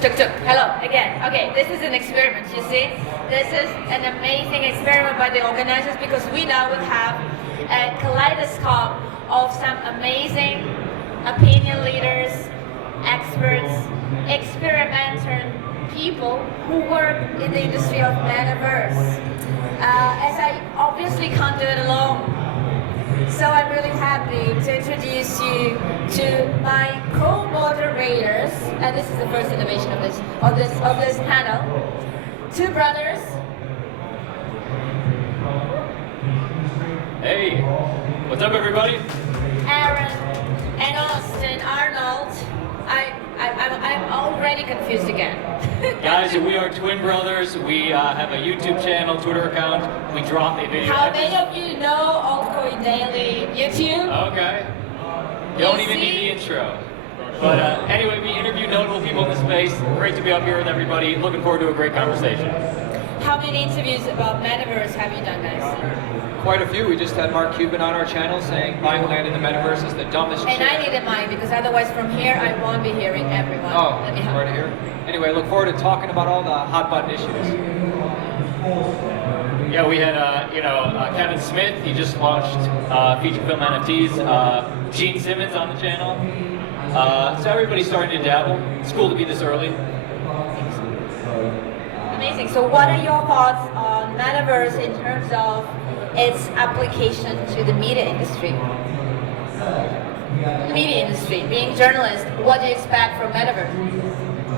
Hello again. Okay, this is an experiment, you see? This is an amazing experiment by the organizers because we now will have a kaleidoscope of some amazing opinion leaders, experts, experimental people who work in the industry of Metaverse. As I obviously can't do it alone, so I'm really happy to introduce you to my co-moderators, and this is the first innovation of this panel. Two brothers. Hey, what's up, everybody? Aaron and Austin, Arnold. I'm already confused again. Guys, we are twin brothers. We have a YouTube channel, Twitter account. We drop a video. How many of you know AltCoin Daily YouTube? Okay. Don't even need the intro. But anyway, we interview notable people in the space. Great to be up here with everybody. Looking forward to a great conversation. How many interviews about Metaverse have you done, guys? Quite a few. We just had Mark Cuban on our channel saying buying land in the Metaverse is the dumbest shit. And I needed mine because otherwise from here I won't be hearing everyone. Oh, right here. Anyway, look forward to talking about all the hot button issues. Yeah, we had Kevin Smith. He just launched feature film NFTs. Gene Simmons on the channel. So everybody's starting to dabble. It's cool to be this early. Amazing. So what are your thoughts on Metaverse in terms of its application to the media industry? The media industry, being journalist, what do you expect from Metaverse?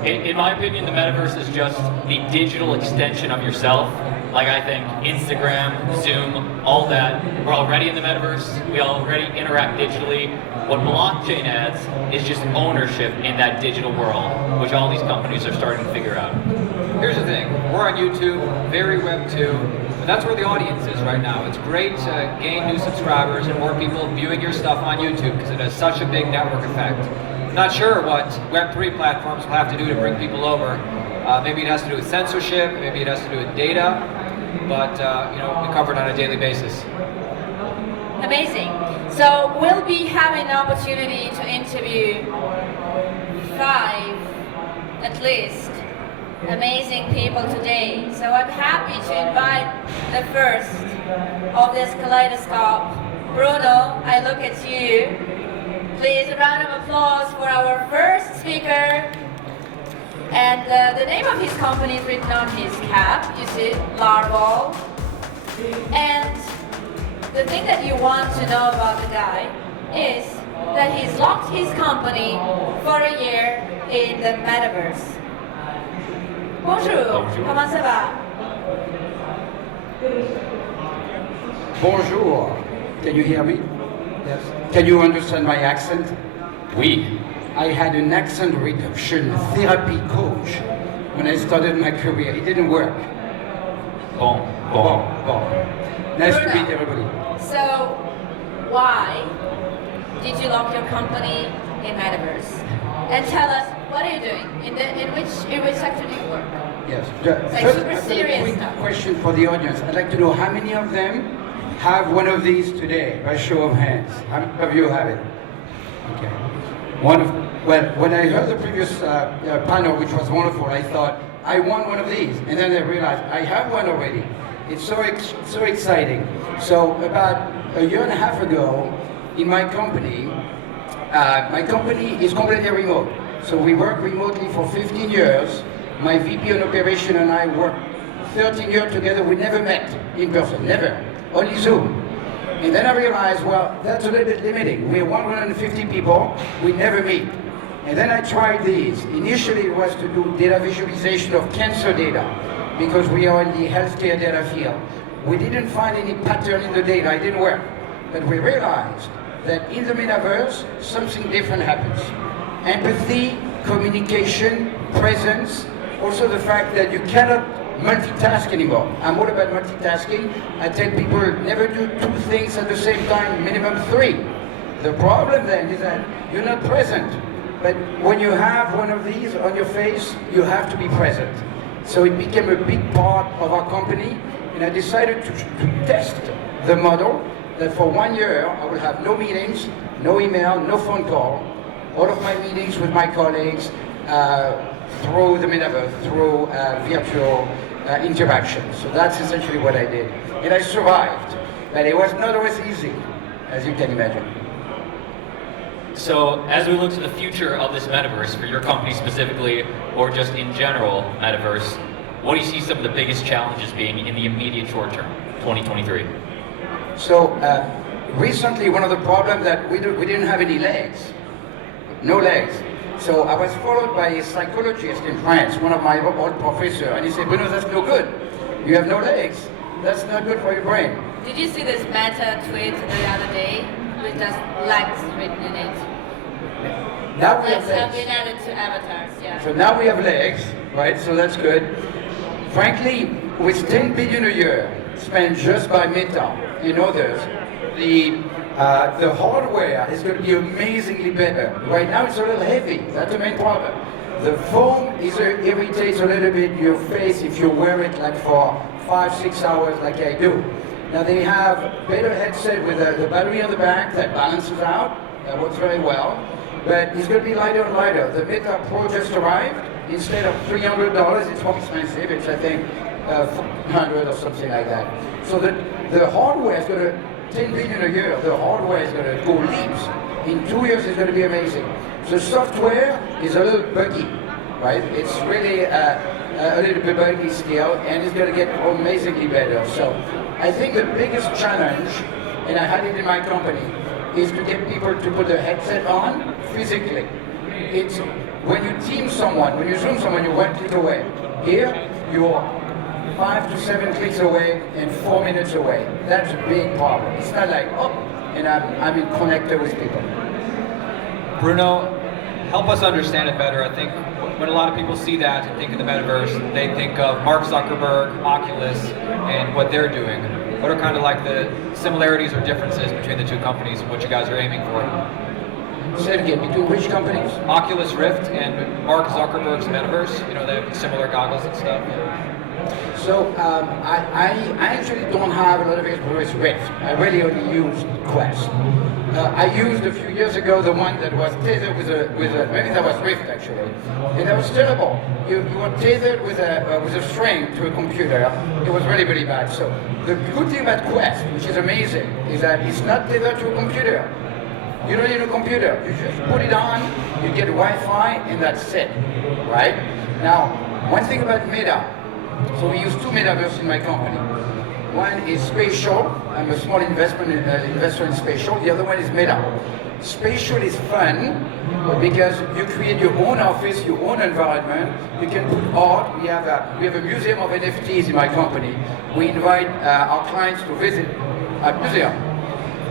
In my opinion, the Metaverse is just the digital extension of yourself. Like I think Instagram, Zoom, all that, we're already in the Metaverse. We already interact digitally. What blockchain adds is just ownership in that digital world, which all these companies are starting to figure out. Here's the thing. We're on YouTube, very Web 2, but that's where the audience is right now. It's great to gain new subscribers and more people viewing your stuff on YouTube because it has such a big network effect. I'm not sure what Web 3 platforms will have to do to bring people over. Maybe it has to do with censorship, maybe it has to do with data, but we cover it on a daily basis. Amazing. So we'll be having an opportunity to interview 5, at least, amazing people today. So I'm happy to invite the first of this kaleidoscope. Bruno, I look at you. Please, a round of applause for our first speaker. And the name of his company is written on his cap. You see, Larvol. And the thing that you want to know about the guy is that he's locked his company for a year in the Metaverse. Bonjour, comment ça va? Bonjour. Can you hear me? Yes. Can you understand my accent? We. I had an accent reduction therapy coach when I started my career. It didn't work. Bon. Nice Bruno. to meet everybody. So, why did you lock your company in Metaverse? And tell us, what are you doing? In which sector do you work? Yes. Like First, super I've got serious a quick stuff. question for the audience. I'd like to know how many of them have one of these today, by show of hands. How many of you have it? Okay. When I heard the previous panel, which was wonderful, I thought, I want one of these. And then I realized, I have one already. It's so exciting. So about a year and a half ago, in my company is completely remote. So we work remotely for 15 years. My VP on operation and I worked 13 years together. We never met in person, never, only Zoom. And then I realized, well, that's a little bit limiting. We're 150 people, we never meet. And then I tried these. Initially it was to do data visualization of cancer data, because we are in the healthcare data field. We didn't find any pattern in the data, it didn't work. But we realized that in the Metaverse, something different happens. Empathy, communication, presence, also the fact that you cannot multitask anymore. I'm all about multitasking. I tell people never do 2 things at the same time, minimum 3. The problem then is that you're not present. But when you have one of these on your face, you have to be present. So it became a big part of our company, and I decided to test the model that for 1 year I will have no meetings, no email, no phone call. All of my meetings with my colleagues, through the metaverse, through virtual interaction. So that's essentially what I did. And I survived, but it was not always easy, as you can imagine. So as we look to the future of this metaverse, for your company specifically, or just in general, metaverse, what do you see some of the biggest challenges being in the immediate short term, 2023? So recently, one of the problems that we didn't have any legs, no legs. So I was followed by a psychologist in France, one of my old professors, and he said, Bruno, that's no good. You have no legs. That's not good for your brain. Did you see this Meta tweet the other day with just legs written in it? Now we have Legs have legs. been added to avatars, yeah. So now we have legs, right? So that's good. Frankly, with 10 billion a year spent just by Meta and others, the hardware is going to be amazingly better. Right now it's a little heavy. That's the main problem. The foam irritates a little bit your face if you wear it like for 5-6 hours like I do. Now they have better headset with the battery on the back that balances out. That works very well. But it's going to be lighter and lighter. The Meta Pro just arrived. Instead of $300, it's more expensive. It's I think 400 or something like that. So the hardware is going to 10 billion a year. The hardware is going to go leaps. In 2 years, it's going to be amazing. The software is a little buggy, right? It's really a little bit buggy still, and it's going to get amazingly better. So I think the biggest challenge, and I had it in my company, is to get people to put the headset on physically. It's when you team someone, when you Zoom someone, you're 1 click away. Here, you're 5 to 7 clicks away and 4 minutes away. That's a big problem. It's not like, oh, and I'm in connected with people. Bruno, help us understand it better. I think when a lot of people see that and think of the metaverse, they think of Mark Zuckerberg, Oculus, and what they're doing. What are kind of like the similarities or differences between the two companies and what you guys are aiming for? Say it again, between which companies? Oculus Rift and Mark Zuckerberg's metaverse. You know, they have similar goggles and stuff. So I actually don't have a lot of experience with Rift. I really only used Quest. I used a few years ago the one that was tethered with a maybe that was Rift actually, and that was terrible. You were tethered with a string to a computer. It was really really bad. So the good thing about Quest, which is amazing, is that it's not tethered to a computer. You don't need a computer. You just put it on, you get Wi-Fi, and that's it, right? Now, one thing about Meta. So we use two metaverses in my company. One is spatial. I'm a small investor in spatial. The other one is Meta. Spatial is fun because you create your own office, your own environment. You can put art. We have a museum of NFTs in my company. We invite our clients to visit our museum.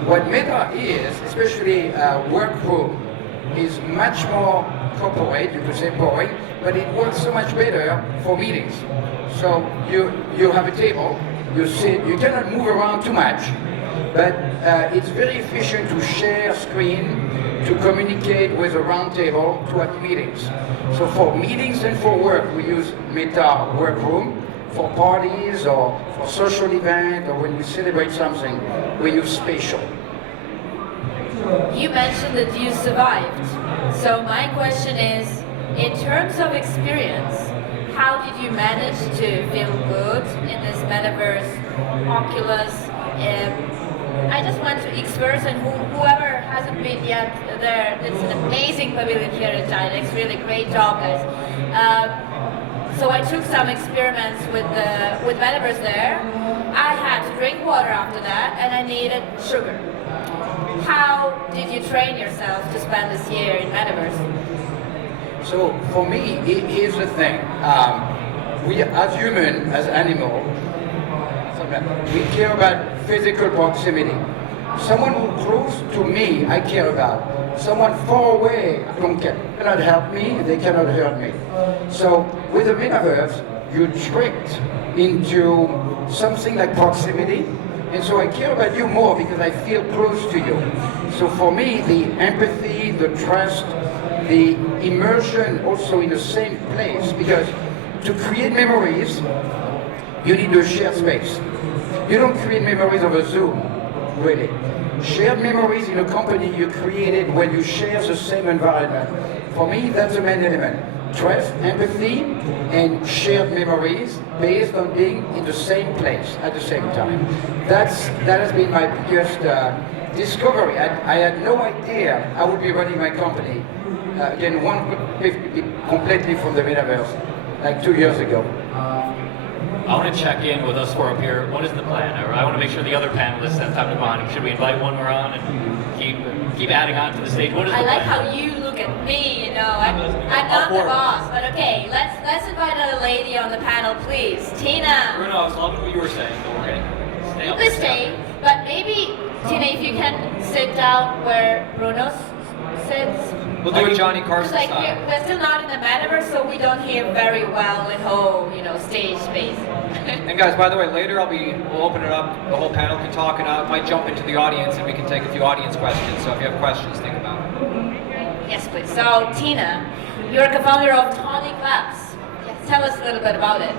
What Meta is, especially workroom, is much more corporate, you could say boring, but it works so much better for meetings. So you have a table, you sit, you cannot move around too much, but it's very efficient to share screen, to communicate with a round table, to have meetings. So for meetings and for work, we use Meta Workroom. For parties or for social events or when we celebrate something, we use spatial. You mentioned that you survived. So my question is, in terms of experience, how did you manage to feel good in this metaverse, Oculus? I just want to experience, and whoever hasn't been yet there, it's an amazing pavilion here at Ginex. Really great job, guys. So I took some experiments with Metaverse there. I had to drink water after that, and I needed sugar. How did you train yourself to spend this year in Metaverse? So for me, here's the thing. We as human, as animal, we care about physical proximity. Someone who's close to me, I care about. Someone far away, I don't care. They cannot help me, they cannot hurt me. So with the metaverse, you're tricked into something like proximity. And so I care about you more because I feel close to you. So for me, the empathy, the trust, the immersion also in the same place, because to create memories, you need a shared space. You don't create memories over Zoom, really. Shared memories in a company you created when you share the same environment. For me, that's the main element. trust, empathy, and shared memories based on being in the same place at the same time. That has been my biggest discovery. I had no idea I would be running my company. Again, 150 completely from the metaverse, like 2 years ago. I want to check in with us four up here. What is the plan? I want to make sure the other panelists have time to come on. Should we invite one more on and keep adding on to the stage? What is the I like plan? how you look at me, you know. I'm not the boss, but okay, let's invite another lady on the panel, please. Tina. Bruno, I was loving what you were saying, but we're going to stay You on could this stay, but maybe, Tina, if you can sit down where Bruno sits. We'll do it Johnny Carson Because like style. we're still not in the metaverse, so we don't hear very well the whole, stage space. And guys, by the way, later we'll open it up. The whole panel can talk, and I might jump into the audience, and we can take a few audience questions. So if you have questions, think about it. Yes, please. So, Tina, you're co-founder of tonicLABS. Tell us a little bit about it.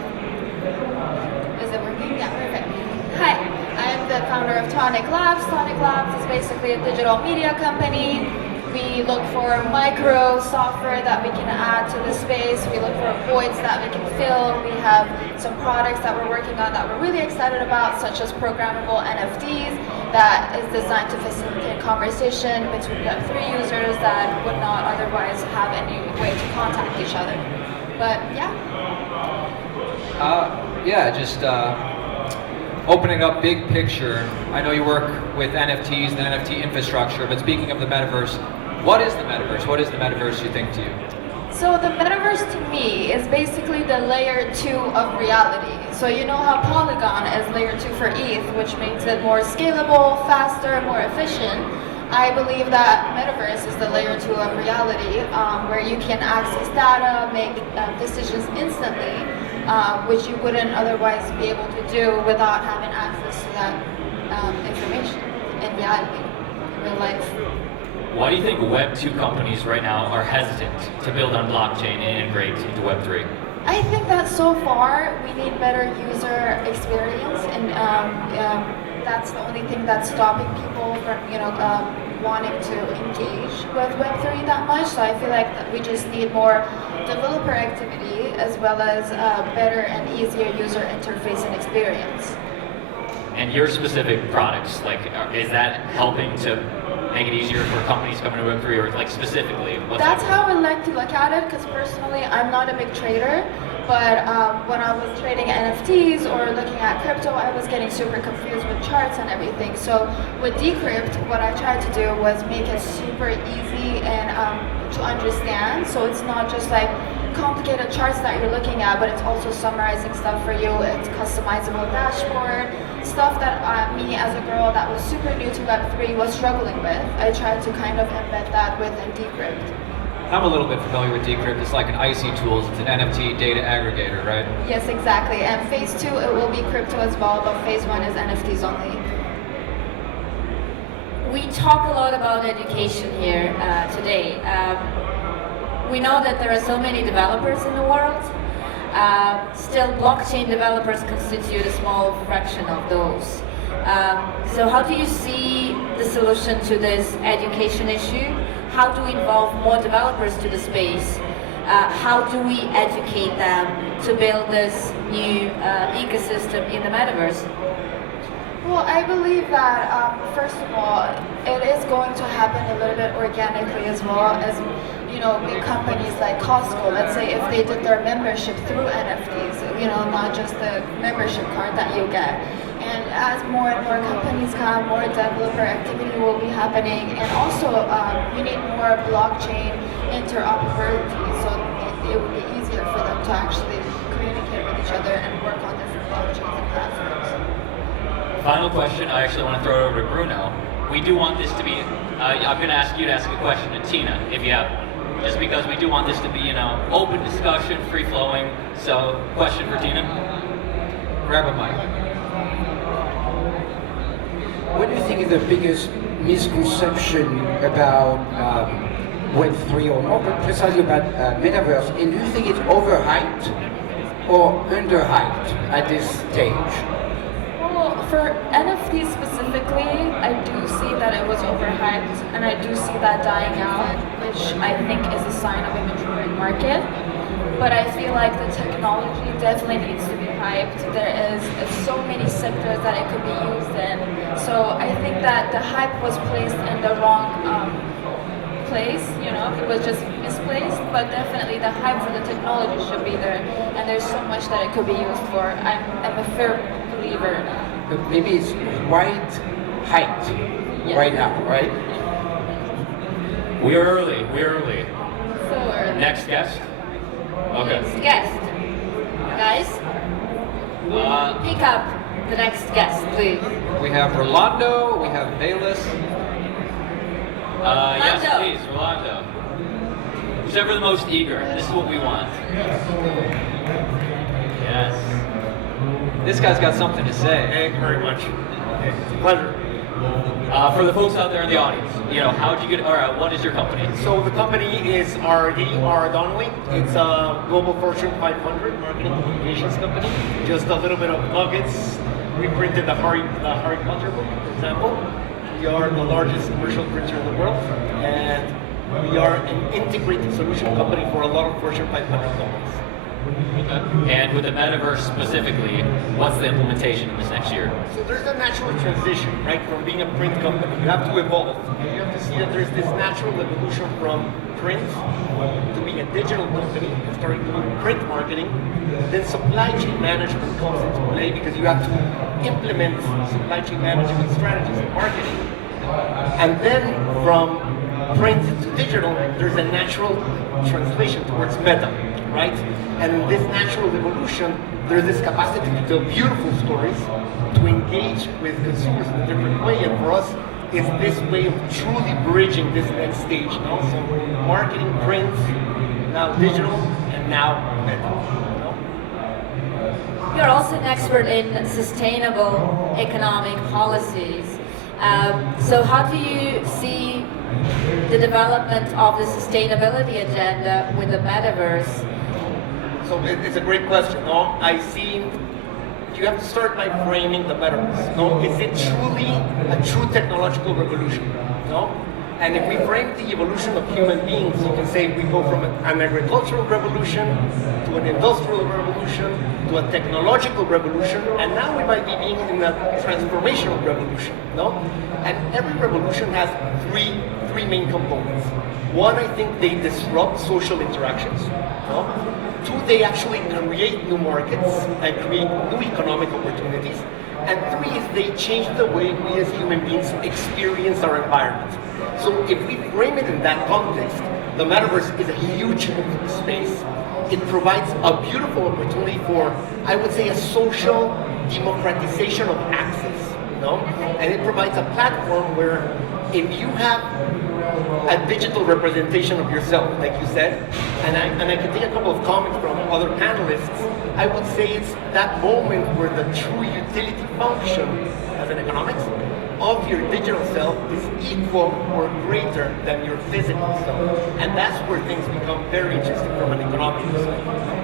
Is it working? Yeah, perfect. Hi, I'm the founder of tonicLABS. tonicLABS is basically a digital media company. We look for micro software that we can add to the space. We look for voids that we can fill. We have some products that we're working on that we're really excited about, such as programmable NFTs that is designed to facilitate conversation between Web3 users that would not otherwise have any way to contact each other. But yeah. Just opening up big picture. I know you work with NFTs and NFT infrastructure, but speaking of the metaverse, what is the metaverse? What is the metaverse, you think, to you? So the metaverse to me is basically the layer 2 of reality. So you know how Polygon is layer 2 for ETH, which makes it more scalable, faster, more efficient. I believe that metaverse is the layer 2 of reality, where you can access data, make decisions instantly, which you wouldn't otherwise be able to do without having access to that information in reality, in real life. Why do you think Web 2 companies right now are hesitant to build on blockchain and integrate into Web 3? I think that so far we need better user experience, and that's the only thing that's stopping people from wanting to engage with Web3 that much. So I feel like that we just need more developer activity as well as better and easier user interface and experience. And your specific products, is that helping to make it easier for companies coming to Web3, or specifically? That's how I like to look at it, because personally I'm not a big trader, but when I was trading NFTs or looking at crypto, I was getting super confused with charts and everything. So with Decrypt, what I tried to do was make it super easy and to understand, so it's not just like complicated charts that you're looking at, but it's also summarizing stuff for you. It's customizable dashboard, stuff that me as a girl that was super new to Web3 was struggling with. I tried to kind of embed that within Decrypt. I'm a little bit familiar with Decrypt. It's like an IC tools. It's an NFT data aggregator, right? Yes, exactly. And phase 2, it will be crypto as well, but phase 1 is NFTs only. We talk a lot about education here today. We know that there are so many developers in the world. Still, blockchain developers constitute a small fraction of those. So how do you see the solution to this education issue? How do we involve more developers to the space? How do we educate them to build this new ecosystem in the metaverse? Well, I believe that, first of all, it is going to happen a little bit organically as well as, big companies like Costco, let's say if they did their membership through NFTs, not just the membership card that you get. And as more and more companies come, more developer activity will be happening. And also, we need more blockchain interoperability, so it would be easier for them to actually communicate with each other and work on different blockchains and platforms. Final question, I actually want to throw it over to Bruno. We do want this to be, I'm going to ask you to ask a question to Tina, if you have one. Just because we do want this to be, open discussion, free-flowing. So, question for Tina? Grab a mic. What do you think is the biggest misconception about Web3, or more precisely about Metaverse? And do you think it's overhyped or underhyped at this stage? Well, for NFTs specifically, I do see that it was overhyped, and I do see that dying out, which I think is a sign of a maturing market. but I feel like the technology definitely needs to be hyped. There is so many sectors that it could be used in. So I think that the hype was placed in the wrong place, you know, it was just misplaced, but definitely the hype for the technology should be there, and there's so much that it could be used for. I'm a firm believer. Maybe it's quite hyped right now, right? We're early. We're early. So early. Next guest. Okay. Next guest. Guys, pick up the next guest, please. We have Rolando, we have Bayless. Yes, Rolando. please, Rolando. Who's ever the most eager? This is what we want. Yes. This guy's got something to say. Thank you very much. It's a pleasure. For the folks out there in the audience, you know, how'd you get? All right, what is your company? So the company is RD, R. Donnelly. It's a global Fortune 500 marketing communications company. Just a little bit of nuggets. We printed the Harry Potter book, for example. We are the largest commercial printer in the world, and we are an integrated solution company for a lot of Fortune 500 companies. And with the Metaverse specifically, what's the implementation in this next year? So there's a natural transition, right, from being a print company. You have to evolve. You have to see that there's this natural evolution from print to being a digital company and starting doing print marketing. Then supply chain management comes into play because you have to implement supply chain management strategies and marketing. And then from print to digital, there's a natural translation towards meta, right? And in this natural evolution, there's this capacity to tell beautiful stories, to engage with consumers in a different way. And for us, it's this way of truly bridging this next stage. No? So marketing, print, now digital, and now meta. You're also an expert in sustainable economic policies. So how do you see the development of the sustainability agenda with the Metaverse? So it's a great question. No, I see. You have to start by framing the Metaverse. No, is it truly a true technological revolution? No, and if we frame the evolution of human beings, you can say we go from an agricultural revolution to an industrial revolution to a technological revolution, and now we might be being in a transformational revolution. No, and every revolution has three main components. One, I think they disrupt social interactions. No? Two, they actually create new markets and create new economic opportunities. And three is they change the way we as human beings experience our environment. So if we frame it in that context, the Metaverse is a huge space. It provides a beautiful opportunity for, I would say, a social democratization of access. No? And it provides a platform where if you have a digital representation of yourself, like you said, and I can take a couple of comments from other panelists, I would say it's that moment where the true utility function as an economics of your digital self is equal or greater than your physical self. And that's where things become very interesting from an economic perspective.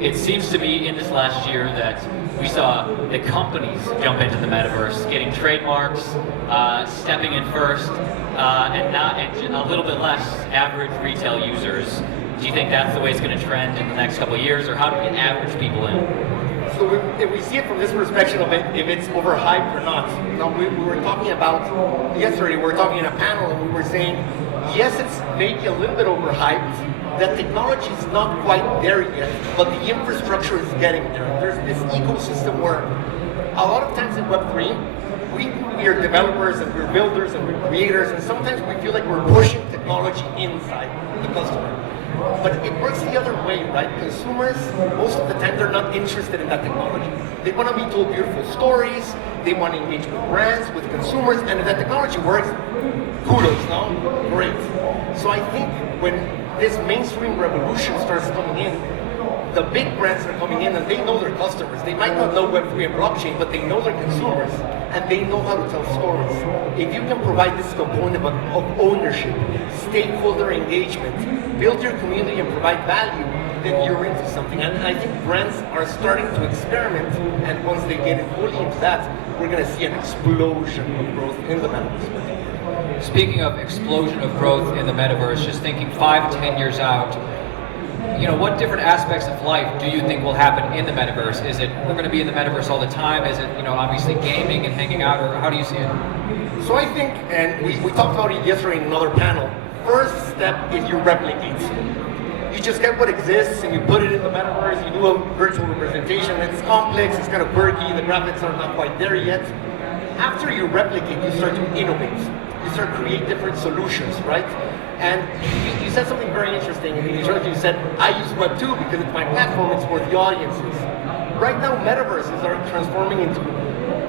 It seems to me in this last year that we saw the companies jump into the Metaverse, getting trademarks, stepping in first, and a little bit less average retail users. Do you think that's the way it's going to trend in the next couple of years, or how do we get average people in? So if we see it from this perspective of it, if it's overhyped or not. Now we were talking about, yesterday we were talking in a panel and we were saying, yes, it's maybe a little bit overhyped. The technology is not quite there yet, but the infrastructure is getting there. There's this ecosystem where a lot of times in Web3, we are developers and we're builders and we're creators, and sometimes we feel like we're pushing technology inside the customer. But it works the other way, right? Consumers, most of the time, they're not interested in that technology. They want to be told beautiful stories, they want to engage with brands, with consumers, and if that technology works, kudos, no? Great. So I think when this mainstream revolution starts coming in, the big brands are coming in and they know their customers. They might not know Web3 and blockchain, but they know their consumers and they know how to tell stories. If you can provide this component of ownership, stakeholder engagement, build your community and provide value, then you're into something. And I think brands are starting to experiment, and once they get fully into that, we're going to see an explosion of growth in the Metaverse. Speaking of explosion of growth in the Metaverse, just thinking 5-10 years out, what different aspects of life do you think will happen in the metaverse? Is it we're going to be in the metaverse all the time? Is it, obviously gaming and hanging out, or how do you see it? So I think, and we talked about it yesterday in another panel, first step is you replicate. You just get what exists and you put it in the metaverse, you do a virtual representation. It's complex, it's kind of quirky, the graphics are not quite there yet. After you replicate, you start to innovate. You start to create different solutions, right? And you said something very interesting. In the introduction, you said, I use Web 2 because it's my platform, it's for the audiences. Right now, metaverses are transforming into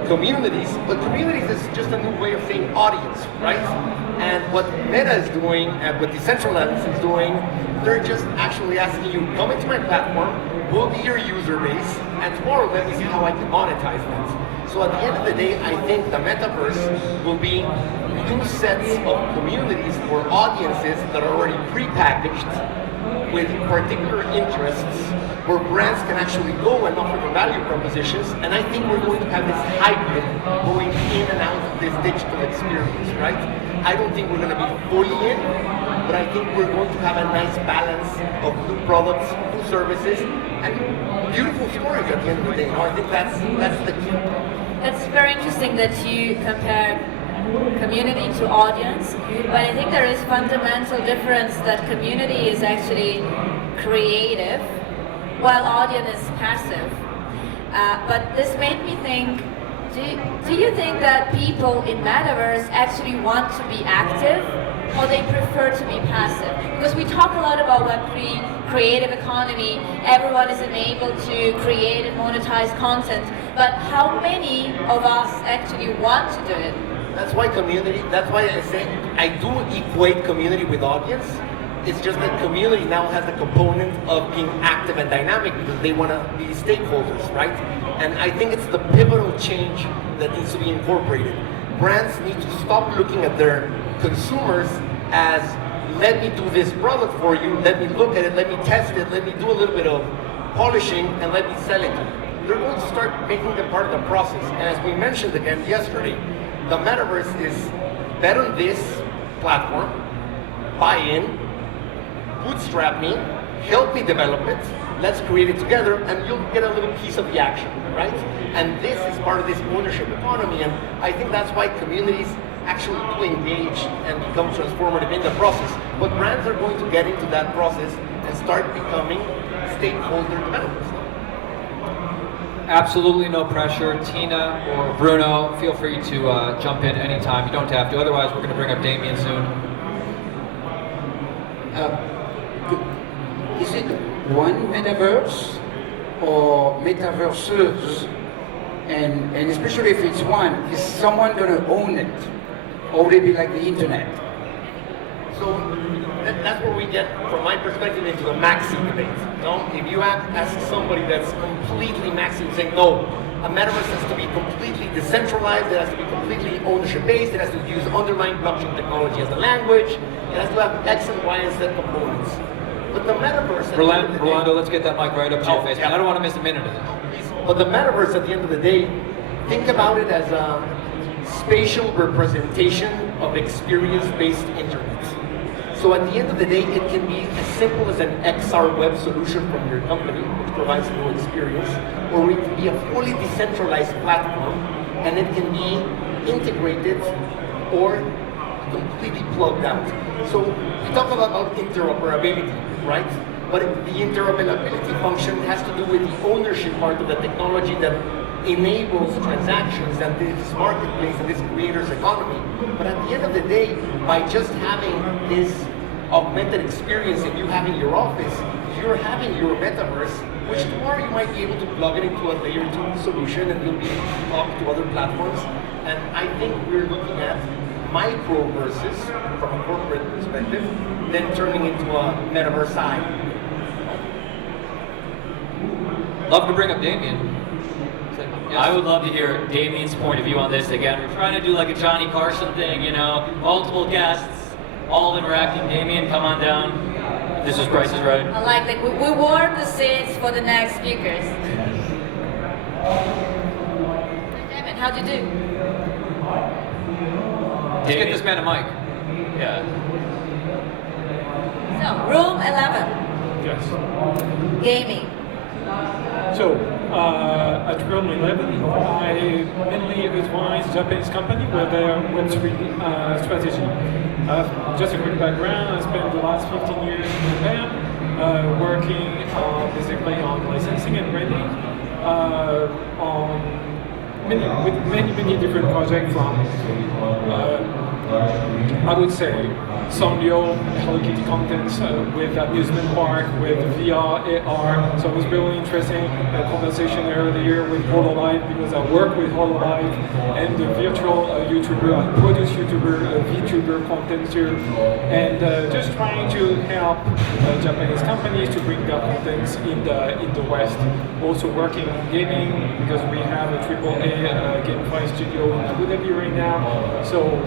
communities, but communities is just a new way of saying audience, right? And what Meta is doing and what decentraLABS is doing, they're just actually asking you, come into my platform, we'll be your user base, and tomorrow let me see how I can monetize that. So at the end of the day, I think the metaverse will be new sets of communities or audiences that are already prepackaged with particular interests where brands can actually go and offer their value propositions. And I think we're going to have this hybrid going in and out of this digital experience, right? I don't think we're going to be fully in, but I think we're going to have a nice balance of new products, new services, and beautiful stories at the end of the day. I think that's the key. It's very interesting that you compare community to audience, but I think there is fundamental difference that community is actually creative while audience is passive. But this made me think, do you think that people in Metaverse actually want to be active or they prefer to be passive? Because we talk a lot about Web3, creative economy, everyone is enabled to create and monetize content, but how many of us actually want to do it? That's why I say I do equate community with audience. It's just that community now has the component of being active and dynamic because they want to be stakeholders, right? And I think it's the pivotal change that needs to be incorporated. Brands need to stop looking at their consumers as, let me do this product for you, let me look at it, let me test it, let me do a little bit of polishing, and let me sell it to you. They're going to start making them part of the process. And as we mentioned again yesterday, the metaverse is bet on this platform, buy in, bootstrap me, help me develop it, let's create it together, and you'll get a little piece of the action, right? And this is part of this ownership economy, and I think that's why communities actually do engage and become transformative in the process. But brands are going to get into that process and start becoming stakeholder developers. Absolutely no pressure. Tina or Bruno, feel free to jump in anytime. You don't have to. Otherwise, we're going to bring up Damien soon. Is it one metaverse or metaverses? And especially if it's one, is someone going to own it? Or will it be like the internet? So that's where we get, from my perspective, into the maxi debate. No? If you ask somebody that's completely maxi, saying, no, a metaverse has to be completely decentralized, it has to be completely ownership-based, it has to use underlying blockchain technology as the language, it has to have X and Y and Z components. But the metaverse... Rolando, let's get that mic right up to your face. Yeah. I don't want to miss a minute of this. But the metaverse, at the end of the day, think about it as a spatial representation of experience-based internet. So at the end of the day, it can be as simple as an XR web solution from your company, which provides a new experience, or it can be a fully decentralized platform, and it can be integrated or completely plugged out. So we talk about interoperability, right? But the interoperability function has to do with the ownership part of the technology that enables transactions and this marketplace and this creator's economy. But at the end of the day, by just having this augmented experience and you having your office, you're having your metaverse, which tomorrow you might be able to plug it into a layer 2 solution and you'll be able to talk to other platforms. And I think we're looking at microverses from a corporate perspective, then turning into a metaverse side. Love to bring up Damien. Yes. I would love to hear Damien's point of view on this. Again, we're trying to do like a Johnny Carson thing, multiple guests, all interacting. Damien, come on down. This is Price is Right. I like that. We warm the seats for the next speakers. Damien, how'd you do? Let's get this man a mic. Yeah. So, room 11. Yes. gaming? So, at Realm 11, I mainly advise Japanese company with their Web3 strategy. Just a quick background, I spent the last 15 years in Japan, working basically on licensing and branding, with many different projects from, I would say, Sanrio, Hello Kitty contents with amusement park, with VR, AR. So it was really interesting. A conversation earlier with HoloLive because I work with HoloLive and the virtual YouTuber, I produce YouTuber, VTuber content too, and just trying to help Japanese companies to bring their contents in the West. Also working on gaming because we have a AAA GameFi studio in Abu Dhabi right now. So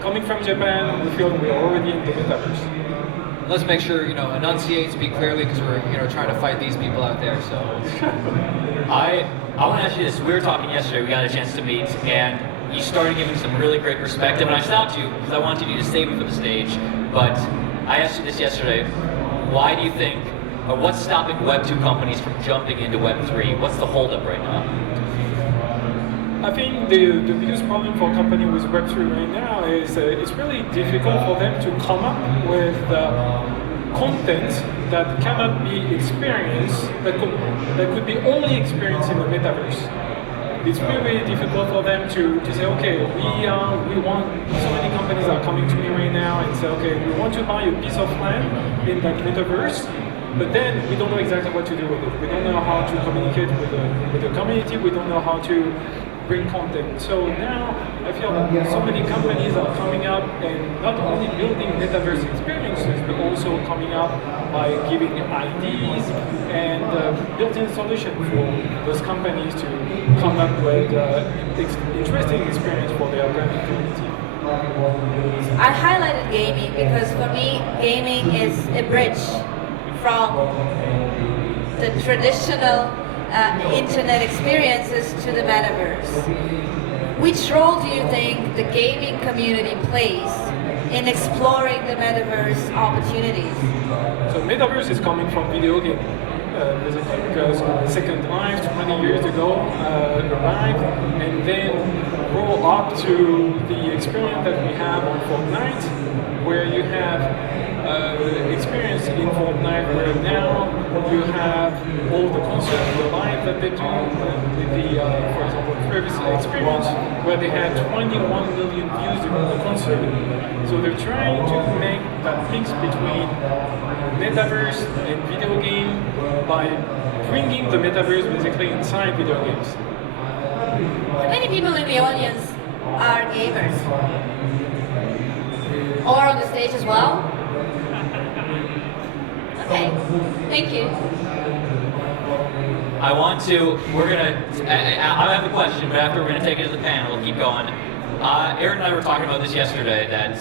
coming from Japan, we feel we're already in the metaverse. Let's make sure, enunciate, speak clearly, because we're, trying to fight these people out there, so. I want to ask you this. We were talking yesterday, we got a chance to meet, and you started giving some really great perspective, and I stopped you because I wanted you to save me for the stage, but I asked you this yesterday. Why do you think, or what's stopping Web 2 companies from jumping into Web 3? What's the holdup right now? I think the biggest problem for a company with Web3 right now is it's really difficult for them to come up with content that cannot be experienced, that could be only experienced in the metaverse. It's really difficult for them to say, okay, we want, so many companies are coming to me right now and say, okay, we want to buy a piece of land in that metaverse, but then we don't know exactly what to do with it. We don't know how to communicate with the community, we don't know how to bring content. So now I feel that so many companies are coming up and not only building metaverse experiences, but also coming up by giving ideas and building solutions for those companies to come up with interesting experience for their branding community. I highlighted gaming because for me, gaming is a bridge from the traditional internet experiences to the metaverse. Which role do you think the gaming community plays in exploring the metaverse opportunities? So metaverse is coming from video game, basically, because Second Life 20 years ago arrived and then roll up to the experience that we have on Fortnite, where you have experience in Fortnite where now you have all the concerts, the live that they do with the, for example, previous experience where they had 21 million views during the concert. So they're trying to make that mix between metaverse and video game by bringing the metaverse basically inside video games. How many people in the audience are gamers? Or on the stage as well? Okay, thank you. I have a question, but after we're gonna take it to the panel, we'll keep going. Aaron and I were talking about this yesterday, that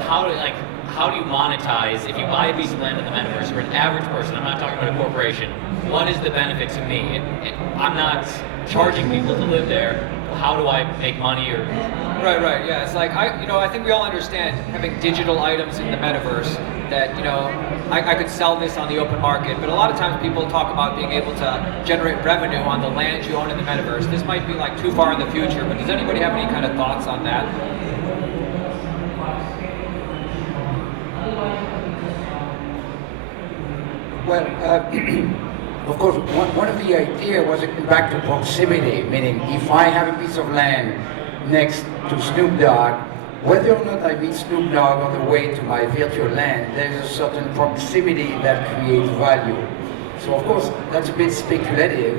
how do you monetize if you buy a piece of land in the metaverse for an average person? I'm not talking about a corporation. What is the benefit to me? I'm not charging people to live there. How do I make money or? Right, yeah. It's like, I think we all understand having digital items in the metaverse that, I could sell this on the open market, but a lot of times people talk about being able to generate revenue on the land you own in the metaverse. This might be like too far in the future, but does anybody have any kind of thoughts on that? Well, of course, one of the ideas was back to proximity, meaning if I have a piece of land next to Snoop Dogg, whether or not I meet Snoop Dogg on the way to my virtual land, there's a certain proximity that creates value. So of course, that's a bit speculative,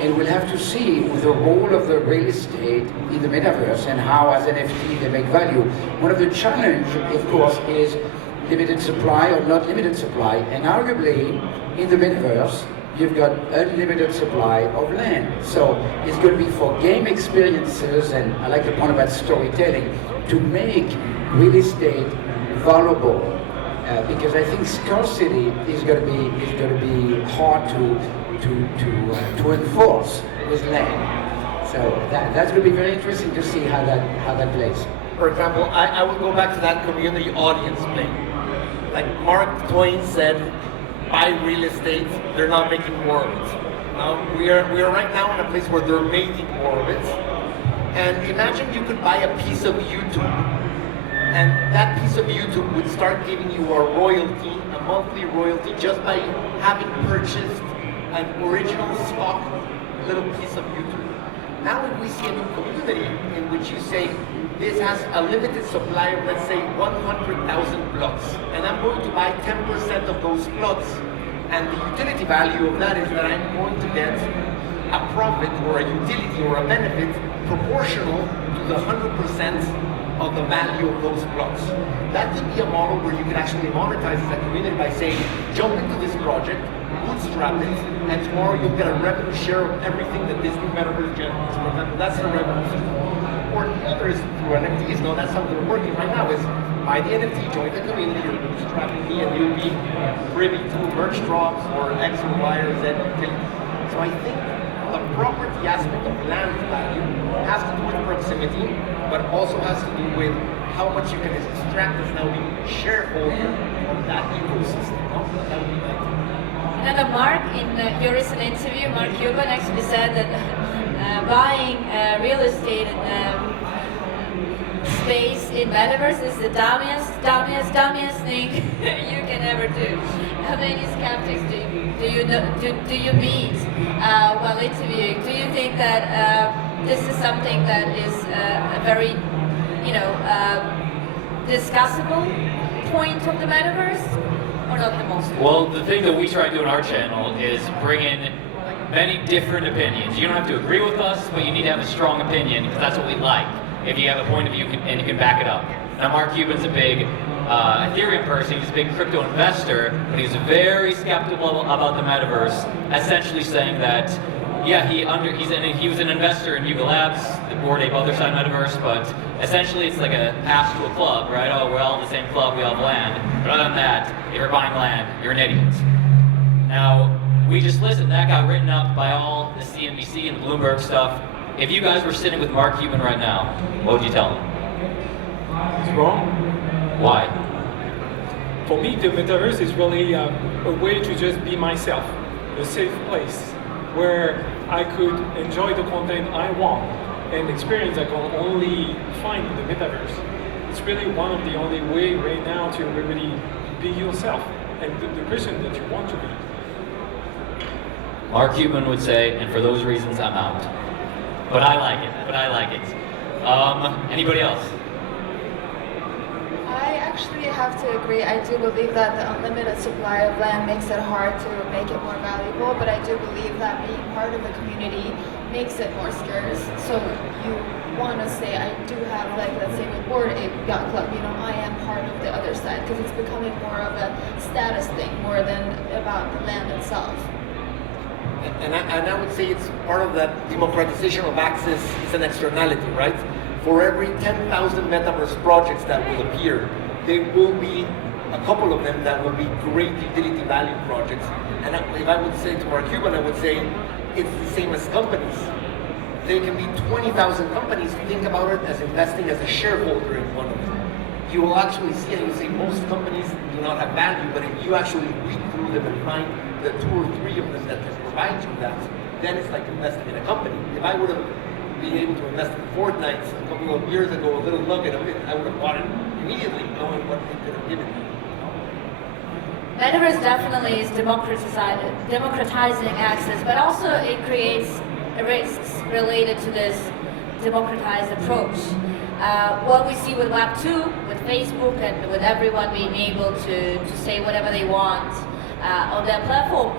and we'll have to see the role of the real estate in the metaverse and how as NFT they make value. One of the challenges, of course, is limited supply or not limited supply, and arguably in the metaverse, you've got unlimited supply of land. So it's going to be for game experiences, and I like the point about storytelling, to make real estate valuable. Because I think scarcity is going to be hard to enforce with land. So that's going to be very interesting to see how that plays. For example, I would go back to that community audience thing. Like Mark Twain said, buy real estate, they're not making more of it. We are right now in a place where they're making more of it. And imagine you could buy a piece of YouTube, and that piece of YouTube would start giving you a royalty, a monthly royalty, just by having purchased an original stock little piece of YouTube. Now if we see a new community in which you say, this has a limited supply of, let's say, 100,000 plots, and I'm going to buy 10% of those plots, and the utility value of that is that I'm going to get a profit or a utility or a benefit proportional to the 100% of the value of those plots. That could be a model where you can actually monetize as a community by saying, jump into this project, bootstrap it, and tomorrow you'll get a revenue share of everything that this new metaverse generates. For example, that's the revenue stream. Or the other is through NFTs. No, that's how they're working right now, is buy the NFT, join the community, you're bootstrapping me, and you'll be privy to merch drops or X or Y or Z. So I think the property aspect of land value has to do with proximity, but also has to do with how much you can extract as now being shareholder of that ecosystem. No? That would be my thing. Another Mark, in your recent interview, Mark Cuban actually said that buying real estate space in Metaverse is the dumbest thing you can ever do. How many skeptics do you meet while interviewing? Do you think that this is something that is a very, discussable point of the Metaverse, or not the most? Well, the thing that we try to do on our channel is bring in many different opinions. You don't have to agree with us, but you need to have a strong opinion, because that's what we like. If you have a point of view and you can back it up. Now, Mark Cuban's a big Ethereum person, he's a big crypto investor, but he's very skeptical about the Metaverse, essentially saying that, yeah, he was an investor in CoinTelegraph, the Bored Ape other side Metaverse, but essentially it's like a pass to a club, right? Oh, we're all in the same club, we all have land. But other than that, if you're buying land, you're an idiot. Now, we just listened, that got written up by all the CNBC and the Bloomberg stuff. If you guys were sitting with Mark Cuban right now, what would you tell him? It's wrong. Why? For me, the Metaverse is really a way to just be myself, a safe place where I could enjoy the content I want and experience I can only find in the Metaverse. It's really one of the only way right now to really be yourself and the person that you want to be. Mark Cuban would say, and for those reasons, I'm out. But I like it. Anybody else? I actually have to agree. I do believe that the unlimited supply of land makes it hard to make it more valuable, but I do believe that being part of the community makes it more scarce. So you want to say, I do have, like, let's say with Bored Ape Yacht Club, I am part of the other side, because it's becoming more of a status thing more than about the land itself. And I would say it's part of that democratization of access. It's an externality, right? For every 10,000 Metaverse projects that will appear, there will be a couple of them that will be great utility value projects. And if I would say to Mark Cuban, I would say it's the same as companies. There can be 20,000 companies. Think about it as investing as a shareholder in one of them. You will actually see, and you say most companies do not have value, but if you actually read through them and find the 2 or 3 of them that can provide you that, then it's like investing in a company. If I would have been able to invest in Fortnite a couple of years ago, a little nugget of it, I would have bought it immediately, knowing what it could have given me. Metaverse definitely is democratizing access, but also it creates risks related to this democratized approach. What we see with Web 2, with Facebook, and with everyone being able to say whatever they want on their platform,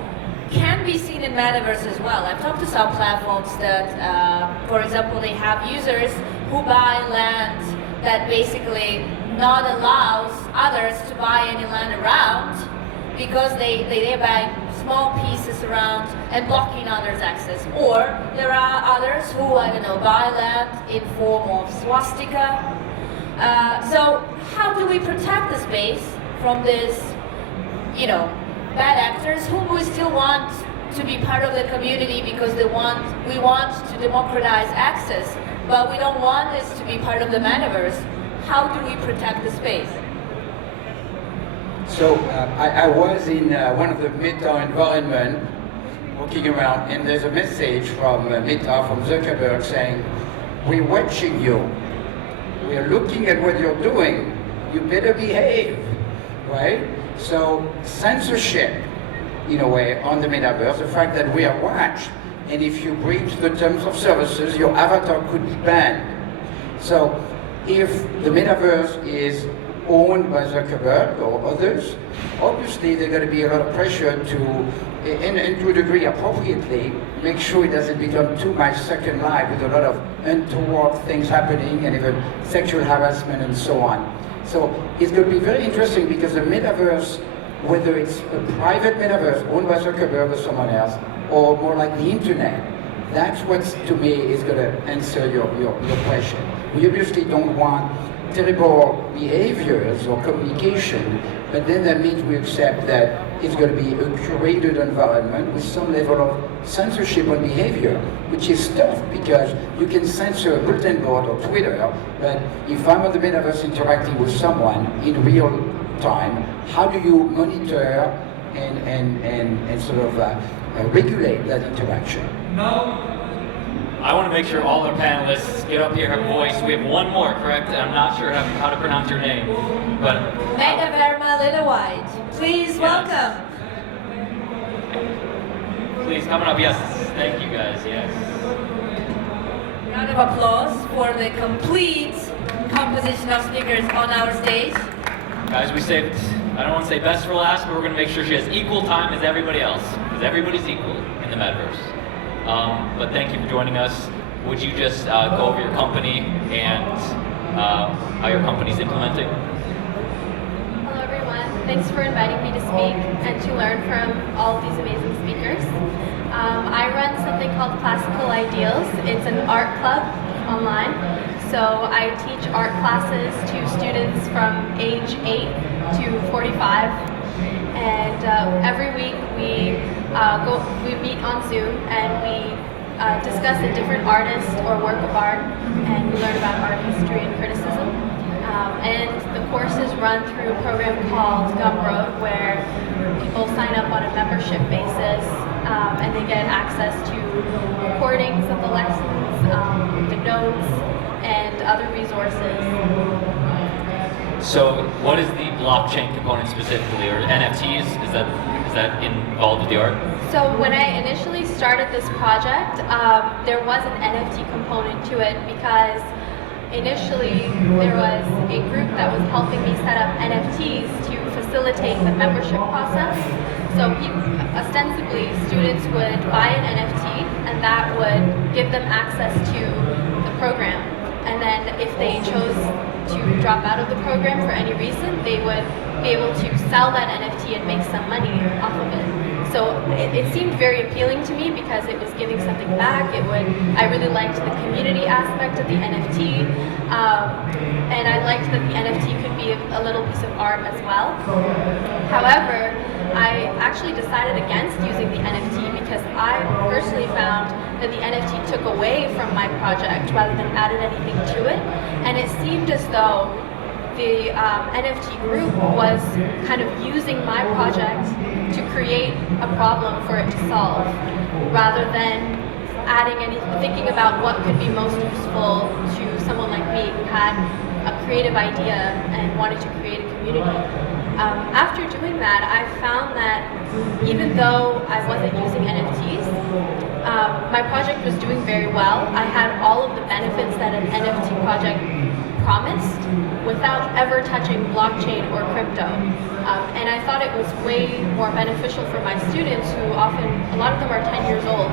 can be seen in Metaverse as well. I've talked to some platforms that, for example, they have users who buy land that basically not allows others to buy any land around, because they buy small pieces around and blocking others' access. Or there are others who, buy land in form of swastika. So how do we protect the space from this, bad actors whom we still want to be part of the community because we want to democratize access, but we don't want this to be part of the Metaverse? How do we protect the space? So I was in one of the Meta environment, walking around, and there's a message from Meta, from Zuckerberg, saying, "We're watching you. We're looking at what you're doing. You better behave," right? So censorship, in a way, on the Metaverse, the fact that we are watched, and if you breach the terms of services, your avatar could be banned. So if the Metaverse is owned by Zuckerberg or others, obviously there's going to be a lot of pressure to, and to a degree appropriately, make sure it doesn't become too much Second Life with a lot of untoward things happening and even sexual harassment and so on. So it's going to be very interesting because the Metaverse, whether it's a private Metaverse owned by Zuckerberg or someone else, or more like the internet, that's what to me is going to answer your question. We obviously don't want terrible behaviors or communication, but then that means we accept that it's going to be a curated environment with some level of censorship on behavior, which is tough because you can censor a bulletin board or Twitter, but if I'm on the Metaverse interacting with someone in real time, how do you monitor and sort of regulate that interaction? I want to make sure all our panelists get up here, have a voice. We have one more, correct? I'm not sure how to pronounce your name, but... Megha, Verma, Little White. Please welcome. Please, coming up, yes. Thank you guys, yes. Round of applause for the complete composition of speakers on our stage. Guys, we saved, I don't want to say best for last, but we're going to make sure she has equal time as everybody else, because everybody's equal in the Metaverse. But thank you for joining us. Would you just go over your company and how your company's implementing? Hello everyone, thanks for inviting me to speak and to learn from all of these amazing speakers. I run something called Classical Ideals. It's an art club online. So I teach art classes to students from age 8 to 45. And every week we meet on Zoom and we discuss a different artist or work of art, and we learn about art history and criticism. And the courses run through a program called Gumroad, where people sign up on a membership basis, and they get access to recordings of the lessons, the notes, and other resources. So what is the blockchain component specifically, or NFTs? Is that involved with the art? So when I initially started this project, there was an NFT component to it because initially there was a group that was helping me set up NFTs to facilitate the membership process. So ostensibly students would buy an NFT and that would give them access to the program. And then if they chose to drop out of the program for any reason, they would be able to sell that NFT and make some money off of it. So it seemed very appealing to me because it was giving something back. I really liked the community aspect of the NFT, and I liked that the NFT could be a little piece of art as well. However, I actually decided against using the NFT because I personally found that the NFT took away from my project rather than added anything to it, and it seemed as though the NFT group was kind of using my project to create a problem for it to solve, rather than thinking about what could be most useful to someone like me who had a creative idea and wanted to create a community. After doing that, I found that even though I wasn't using NFTs, my project was doing very well. I had all of the benefits that an NFT project promised without ever touching blockchain or crypto. And I thought it was way more beneficial for my students who a lot of them are 10 years old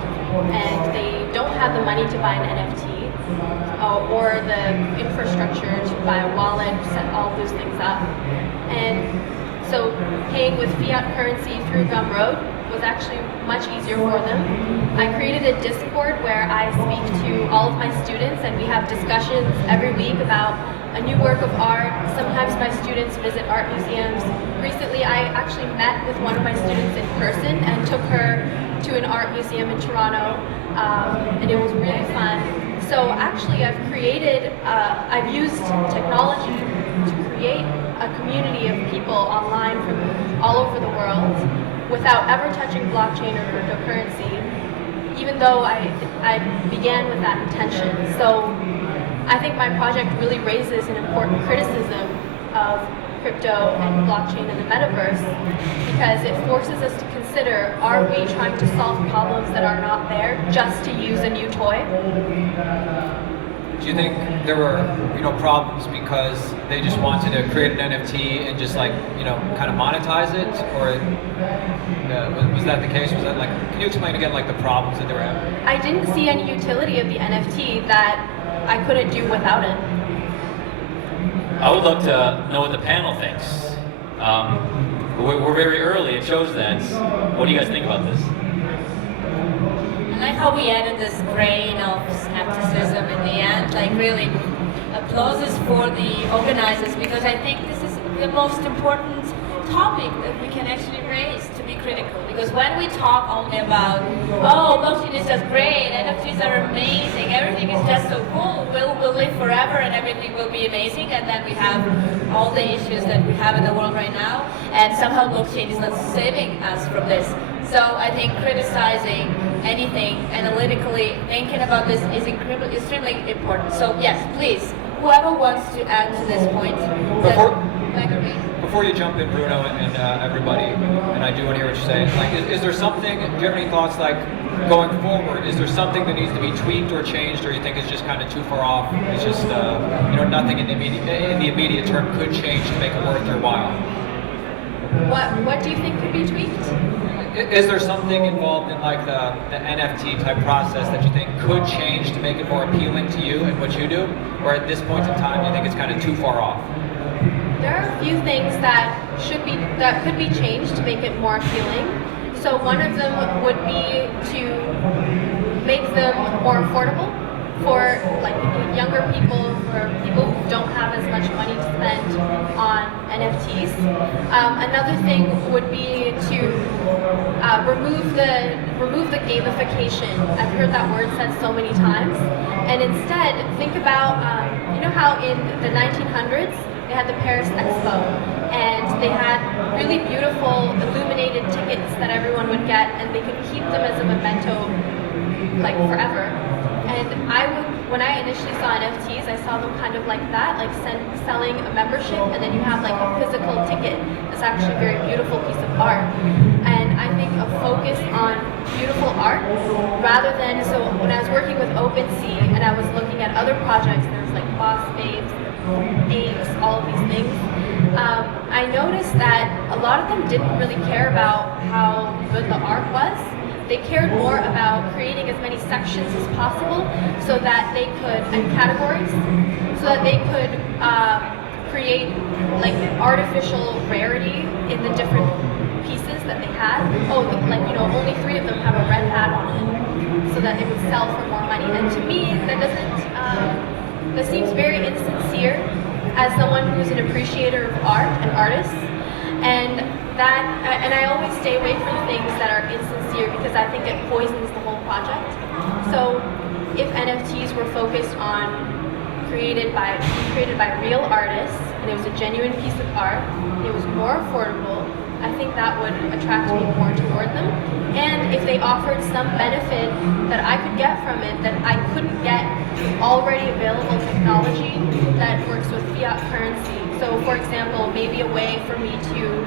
and they don't have the money to buy an NFT or the infrastructure to buy a wallet, set all those things up. And so paying with fiat currency through Gumroad was actually much easier for them. I created a Discord where I speak to all of my students and we have discussions every week about a new work of art. Sometimes my students visit art museums. Recently I actually met with one of my students in person and took her to an art museum in Toronto, and it was really fun. So actually I've used technology to create a community of people online from all over the world without ever touching blockchain or cryptocurrency, even though I began with that intention. So I think my project really raises an important criticism of crypto and blockchain and the metaverse, because it forces us to consider, are we trying to solve problems that are not there just to use a new toy? Do you think there were, problems because they just wanted to create an NFT and just kind of monetize it, or was that the case? Was that can you explain again the problems that they were having? I didn't see any utility of the NFT that I couldn't do without it. I would love to know what the panel thinks. We're very early, it shows that. What do you guys think about this? I like how we added this grain of skepticism in the end, really applauses for the organizers, because I think this is the most important topic that we can actually raise, to be critical. Because when we talk only about, oh, blockchain is just great, NFTs are amazing, everything is just so cool, we'll live forever and everything will be amazing, and then we have all the issues that we have in the world right now, and somehow blockchain is not saving us from this. So I think criticizing anything, analytically thinking about this is extremely important. So yes, please, whoever wants to add to this point. Before you jump in, Bruno, and everybody, and I do want to hear what you're saying, is there something, do you have any thoughts going forward, is there something that needs to be tweaked or changed, or you think it's just kind of too far off, it's just, nothing in the immediate term could change to make it worth your while? What do you think could be tweaked? Is there something involved in the NFT type process that you think could change to make it more appealing to you and what you do? Or at this point in time, you think it's kind of too far off? There are a few things that could be changed to make it more appealing. So one of them would be to make them more affordable for younger people, for people who don't have as much money to spend on NFTs. Another thing would be to remove the gamification. I've heard that word said so many times, and instead think about how in the 1900s they had the Paris Expo, and they had really beautiful illuminated tickets that everyone would get, and they could keep them as a memento forever. And when I initially saw NFTs, I saw them kind of like that, selling a membership, and then you have a physical ticket. It's actually a very beautiful piece of art. And I think a focus on beautiful art, rather than, so when I was working with OpenSea and I was looking at other projects, there was Boss Babes, apes, all of these things, I noticed that a lot of them didn't really care about how good the art was. They cared more about creating as many sections as possible so that they could, and categories, so that they could create artificial rarity in the different pieces that they had. Oh, only 3 of them have a red hat on it, so that it would sell for more money. And to me, that seems very insincere as someone who's an appreciator of art and artists. And I always stay away from things that are insincere because I think it poisons the whole project. So if NFTs were focused on created by real artists, and it was a genuine piece of art, it was more affordable, I think that would attract me more toward them. And if they offered some benefit that I could get from it that I couldn't get already available technology that works with fiat currency. So for example, maybe a way for me to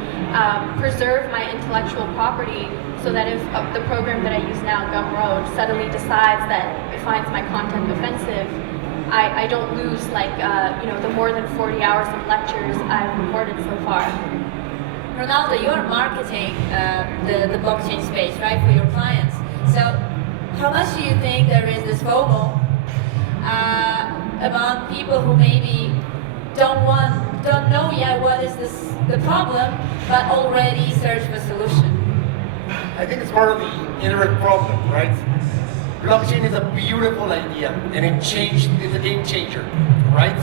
preserve my intellectual property so that if the program that I use now, Gumroad, suddenly decides that it finds my content offensive, I don't lose the more than 40 hours of lectures I've recorded so far. Rolando, you're marketing the blockchain space, right, for your clients. So how much do you think there is this FOMO among people who maybe don't know yet what is the problem, but already search for solution? I think it's part of the inherent problem, right? Blockchain is a beautiful idea, and it's a game changer, right?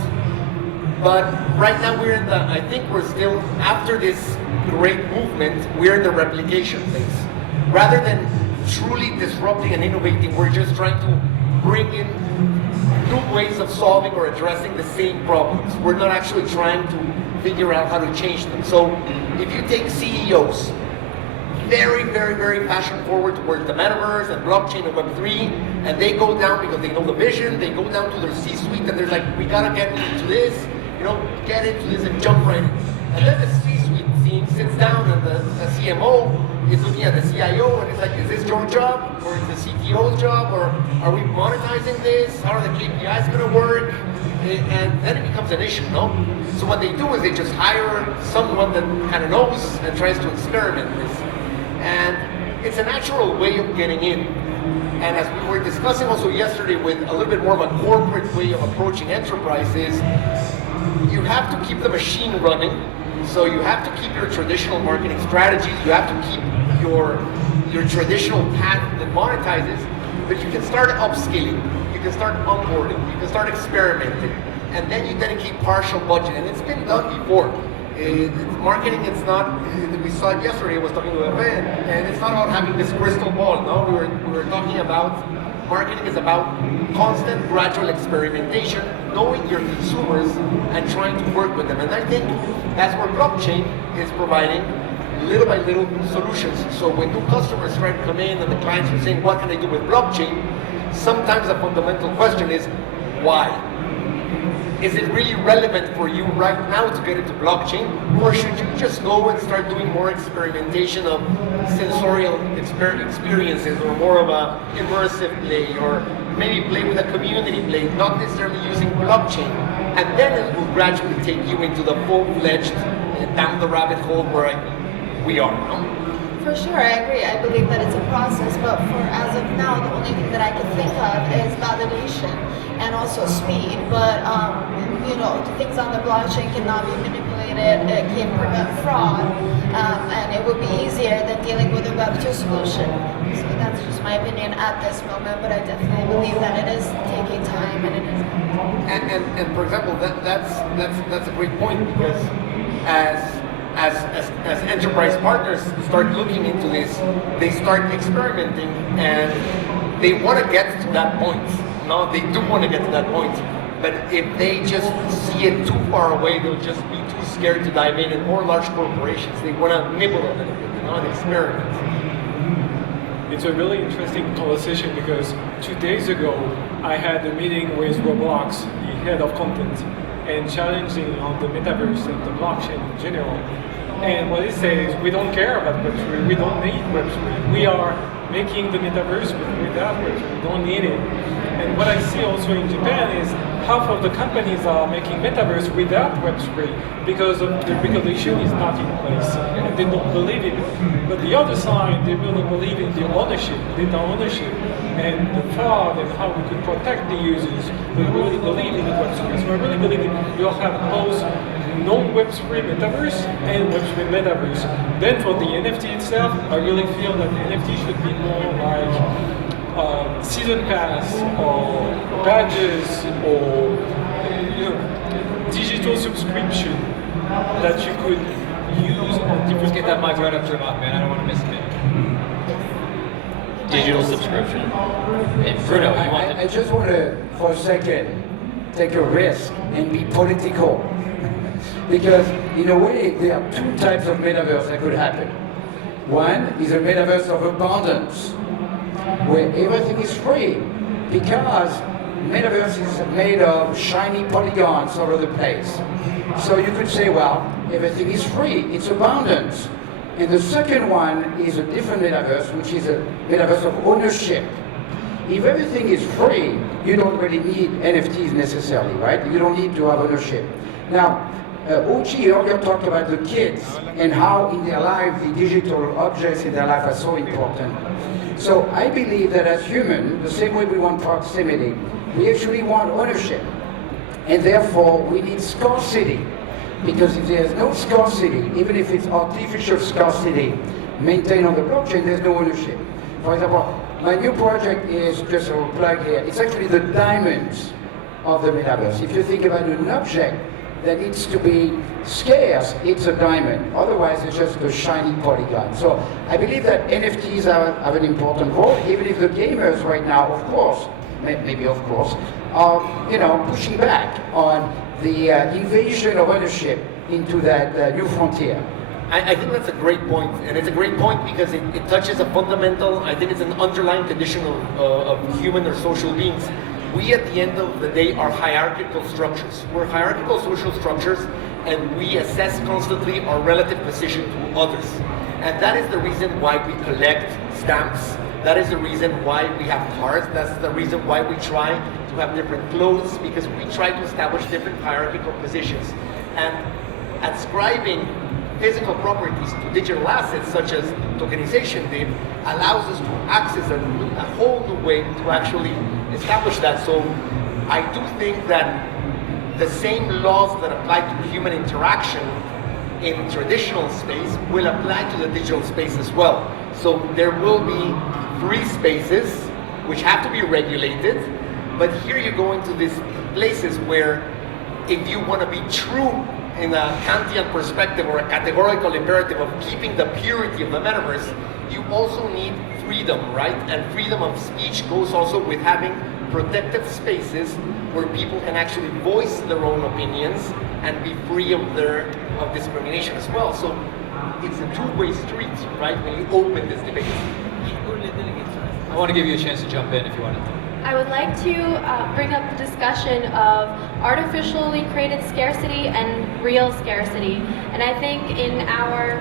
But right now I think we're still, after this great movement, we're in the replication phase. Rather than truly disrupting and innovating, we're just trying to bring in new ways of solving or addressing the same problems. We're not actually trying to figure out how to change them. So if you take CEOs, very, very, very passion forward towards the metaverse and blockchain and Web3, and they go down because they know the vision, they go down to their C-suite and they're like, we gotta get into this, get into this and jump right in. And then the C-suite team sits down and the CMO is looking at the CIO and it's like, is this your job or is the CTO's job, or are we monetizing this? How are the KPIs gonna work? And then it becomes an issue, no? So what they do is they just hire someone that kind of knows and tries to experiment this. And it's a natural way of getting in. And as we were discussing also yesterday with a little bit more of a corporate way of approaching enterprises, you have to keep the machine running. So you have to keep your traditional marketing strategies, you have to keep your traditional path that monetizes, but you can start upscaling, you can start onboarding, you can start experimenting, and then you dedicate partial budget. And it's been done before. Marketing, it's not, we saw it yesterday, I was talking to a friend, and it's not about having this crystal ball, no? We were talking about, marketing is about constant, gradual experimentation, knowing your consumers and trying to work with them. And I think that's where blockchain is providing little by little solutions. So when new customers try to come in and the clients are saying, what can I do with blockchain? Sometimes the fundamental question is, why? Is it really relevant for you right now to get into blockchain? Or should you just go and start doing more experimentation of sensorial experiences, or more of a immersive play, or maybe play with a community play, not necessarily using blockchain? And then it will gradually take you into the full-fledged, down the rabbit hole where we are now. For sure, I agree. I believe that it's a process, but for as of now, the only thing that I can think of is validation and also speed. But the things on the blockchain cannot be manipulated. It can prevent fraud, and it would be easier than dealing with a Web2 solution. So that's just my opinion at this moment. But I definitely believe that it is taking time, and it is. And for example, that's a great point, because as enterprise partners start looking into this, they start experimenting and they want to get to that point. No, they do want to get to that point. But if they just see it too far away, they'll just be too scared to dive in. And more large corporations, they want to nibble a little bit, and experiment. It's a really interesting conversation, because 2 days ago I had a meeting with Roblox, the head of content, and challenging on the metaverse and the blockchain in general. And what he says, we don't care about Web3, we don't need Web3. We are making the metaverse without Web3, we don't need it. And what I see also in Japan is half of the companies are making metaverse without Web3 because of the regulation is not in place and they don't believe in it. But the other side, they really believe in the ownership, data ownership, and the fraud and how we could protect the users. They really believe in the Web3. So I really believe you'll have both non-Web3 metaverse and Web3 metaverse. Then for the NFT itself, I really feel that the NFT should be more like season pass or badges or digital subscription that you could use on different. Let's get that mic right up to your mouth, man. I don't want to miss it. Digital subscription. And Bruno, you want to... I just want to, for a second, take a risk and be political. Because in a way, there are two types of metaverse that could happen. One is a metaverse of abundance, where everything is free, because metaverse is made of shiny polygons all over the place. So you could say, well, everything is free, it's abundance. And the second one is a different metaverse, which is a metaverse of ownership. If everything is free, you don't really need NFTs necessarily, right? You don't need to have ownership. Now, Ochi earlier talked about the kids and how in their life the digital objects in their life are so important. So I believe that as humans, the same way we want proximity, we actually want ownership. And therefore we need scarcity. Because if there's no scarcity, even if it's artificial scarcity maintained on the blockchain, there's no ownership. For example, my new project is, just a plug here, it's actually the diamonds of the metaverse. If you think about an object that needs to be scarce, it's a diamond. Otherwise, it's just a shiny polygon. So I believe that NFTs have an important role, even if the gamers right now, of course, maybe of course, are pushing back on the invasion of ownership into that new frontier. I think that's a great point, and it's a great point because it touches a fundamental, I think it's an underlying condition of human or social beings. We, at the end of the day, are hierarchical structures. We're hierarchical social structures, and we assess constantly our relative position to others. And that is the reason why we collect stamps. That is the reason why we have cards. That's the reason why we try to have different clothes, because we try to establish different hierarchical positions. And ascribing physical properties to digital assets, such as tokenization did, allows us to access a whole new way to actually establish that. So I do think that the same laws that apply to human interaction in traditional space will apply to the digital space as well. So there will be free spaces which have to be regulated, but here you go into these places where if you want to be true in a Kantian perspective or a categorical imperative of keeping the purity of the metaverse, you also need freedom, right? And freedom of speech goes also with having protected spaces where people can actually voice their own opinions and be free of discrimination as well. So it's a two-way street, right? When you open this debate. I want to give you a chance to jump in if you want to. I would like to bring up the discussion of artificially created scarcity and real scarcity. And I think in our,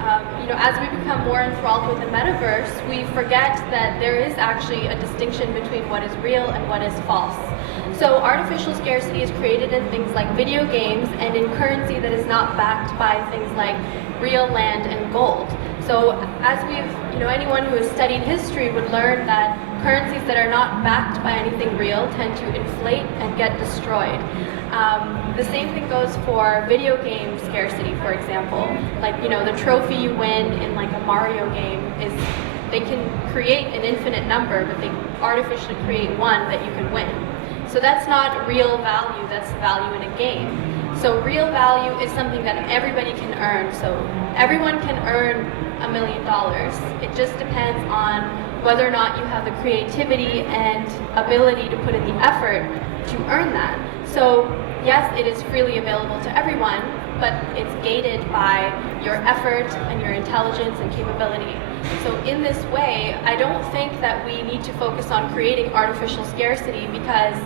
as we become more enthralled with the metaverse, we forget that there is actually a distinction between what is real and what is false. So artificial scarcity is created in things like video games and in currency that is not backed by things like real land and gold. So as anyone who has studied history would learn that currencies that are not backed by anything real tend to inflate and get destroyed. The same thing goes for video game scarcity, for example. Like, the trophy you win in like a Mario game is, they can create an infinite number, but they artificially create one that you can win. So that's not real value, that's value in a game. So real value is something that everybody can earn. So everyone can earn $1 million. It just depends on whether or not you have the creativity and ability to put in the effort to earn that. So yes, it is freely available to everyone, but it's gated by your effort and your intelligence and capability. So in this way, I don't think that we need to focus on creating artificial scarcity, because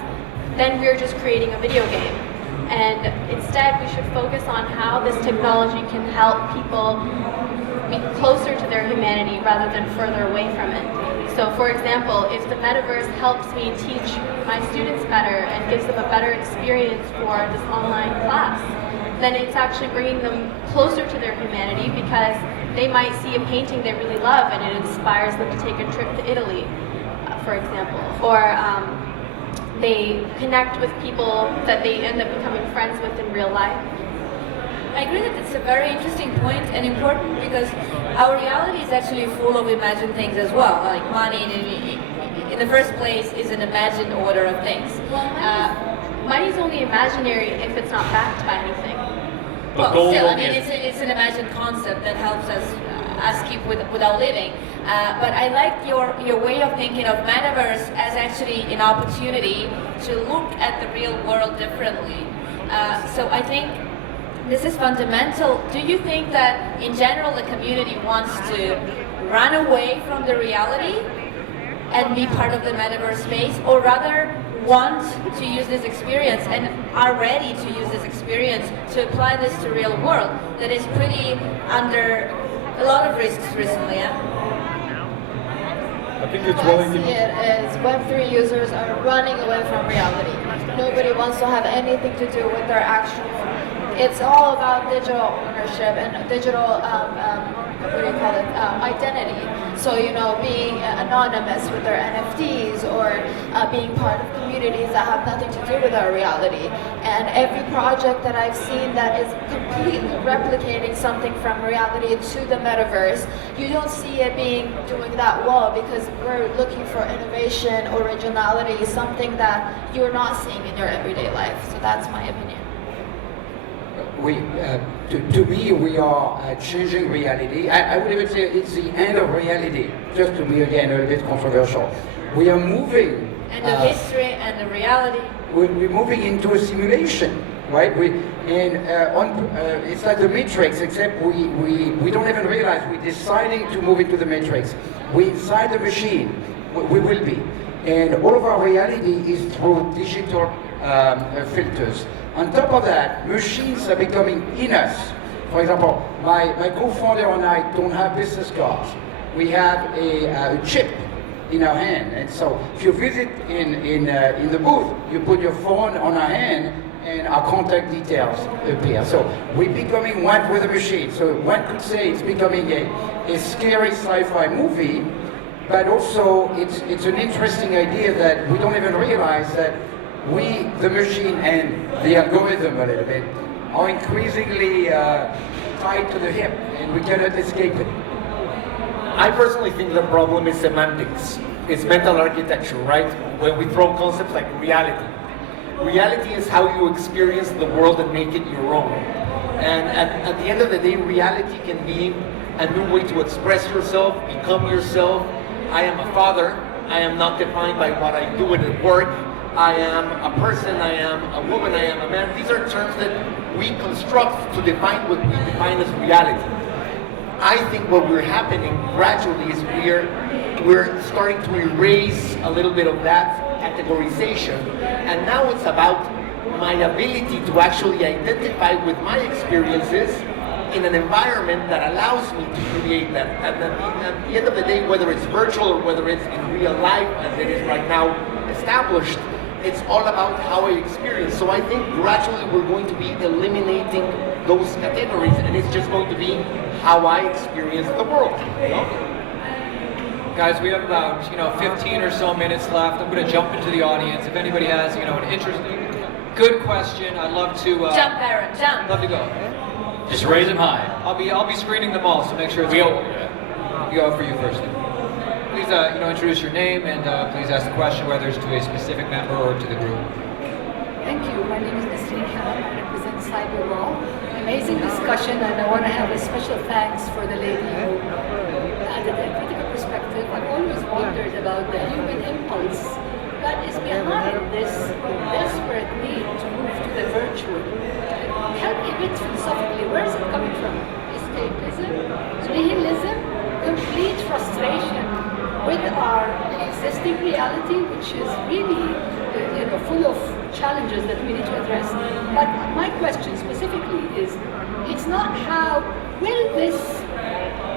then we're just creating a video game. And instead, we should focus on how this technology can help people be closer to their humanity rather than further away from it. So for example, if the metaverse helps me teach my students better and gives them a better experience for this online class, then it's actually bringing them closer to their humanity, because they might see a painting they really love and it inspires them to take a trip to Italy, for example. Or they connect with people that they end up becoming friends with in real life. I agree that it's a very interesting point and important, because our reality is actually full of imagined things as well. Like money, in the first place, is an imagined order of things. Money is only imaginary if it's not backed by anything. But Well, still, I mean, it's an imagined concept that helps us keep without living. But I like your way of thinking of metaverse as actually an opportunity to look at the real world differently. So I think this is fundamental. Do you think that in general the community wants to run away from the reality and be part of the metaverse space, or rather want to use this experience and are ready to use this experience to apply this to real world that is pretty under a lot of risks recently? I think it's What I really see it as Web3 users are running away from reality. Nobody wants to have anything to do with their actual. It's all about digital ownership and digital, identity. So, being anonymous with their NFTs, or being part of communities that have nothing to do with our reality. And every project that I've seen that is completely replicating something from reality to the metaverse, you don't see it doing that well, because we're looking for innovation, originality, something that you're not seeing in your everyday life. So that's my opinion. To me, we are changing reality. I would even say it's the end of reality, just to be again a little bit controversial. We are moving. And the history and the reality. We're moving into a simulation, right? And it's like the Matrix, except we don't even realize we're deciding to move into the Matrix. We're inside the machine, we will be. And all of our reality is through digital filters. On top of that, machines are becoming in us. For example, my co-founder and I don't have business cards. We have a chip in our hand. And so if you visit in the booth, you put your phone on our hand and our contact details appear. So we're becoming one with the machine. So one could say it's becoming a scary sci-fi movie, but also it's an interesting idea that we don't even realize that we, the machine and the algorithm a little bit, are increasingly tied to the hip and we cannot escape it. I personally think the problem is semantics. It's mental architecture, right? When we throw concepts like reality. Reality is how you experience the world and make it your own. And at the end of the day, reality can be a new way to express yourself, become yourself. I am a father. I am not defined by what I do at work. I am a person, I am a woman, I am a man. These are terms that we construct to define what we define as reality. I think what we're happening gradually is we're starting to erase a little bit of that categorization, and now it's about my ability to actually identify with my experiences in an environment that allows me to create that. At the end of the day, whether it's virtual or whether it's in real life, as it is right now established, it's all about how I experience. So I think gradually we're going to be eliminating those categories, and it's just going to be how I experience the world. You know? Guys, we have about 15 or so minutes left. I'm going to jump into the audience. If anybody has an interesting, good question, I'd love to. Jump, Aaron, jump. Love to go. Just raise them high. I'll be screening them all, so make sure it's We'll go for you first. Please, introduce your name and please ask the question, whether it's to a specific member or to the group. Thank you. My name is Kristina. I represent Cyber Law. Amazing discussion, and I want to have a special thanks for the lady who added a critical perspective. I've always wondered about the human impulse that is behind this desperate need to move to the virtual. Help me a bit philosophically. Where is it coming from? Escapism? Nihilism? Complete frustration with our existing reality, which is really full of challenges that we need to address. But my question specifically is, it's not how will this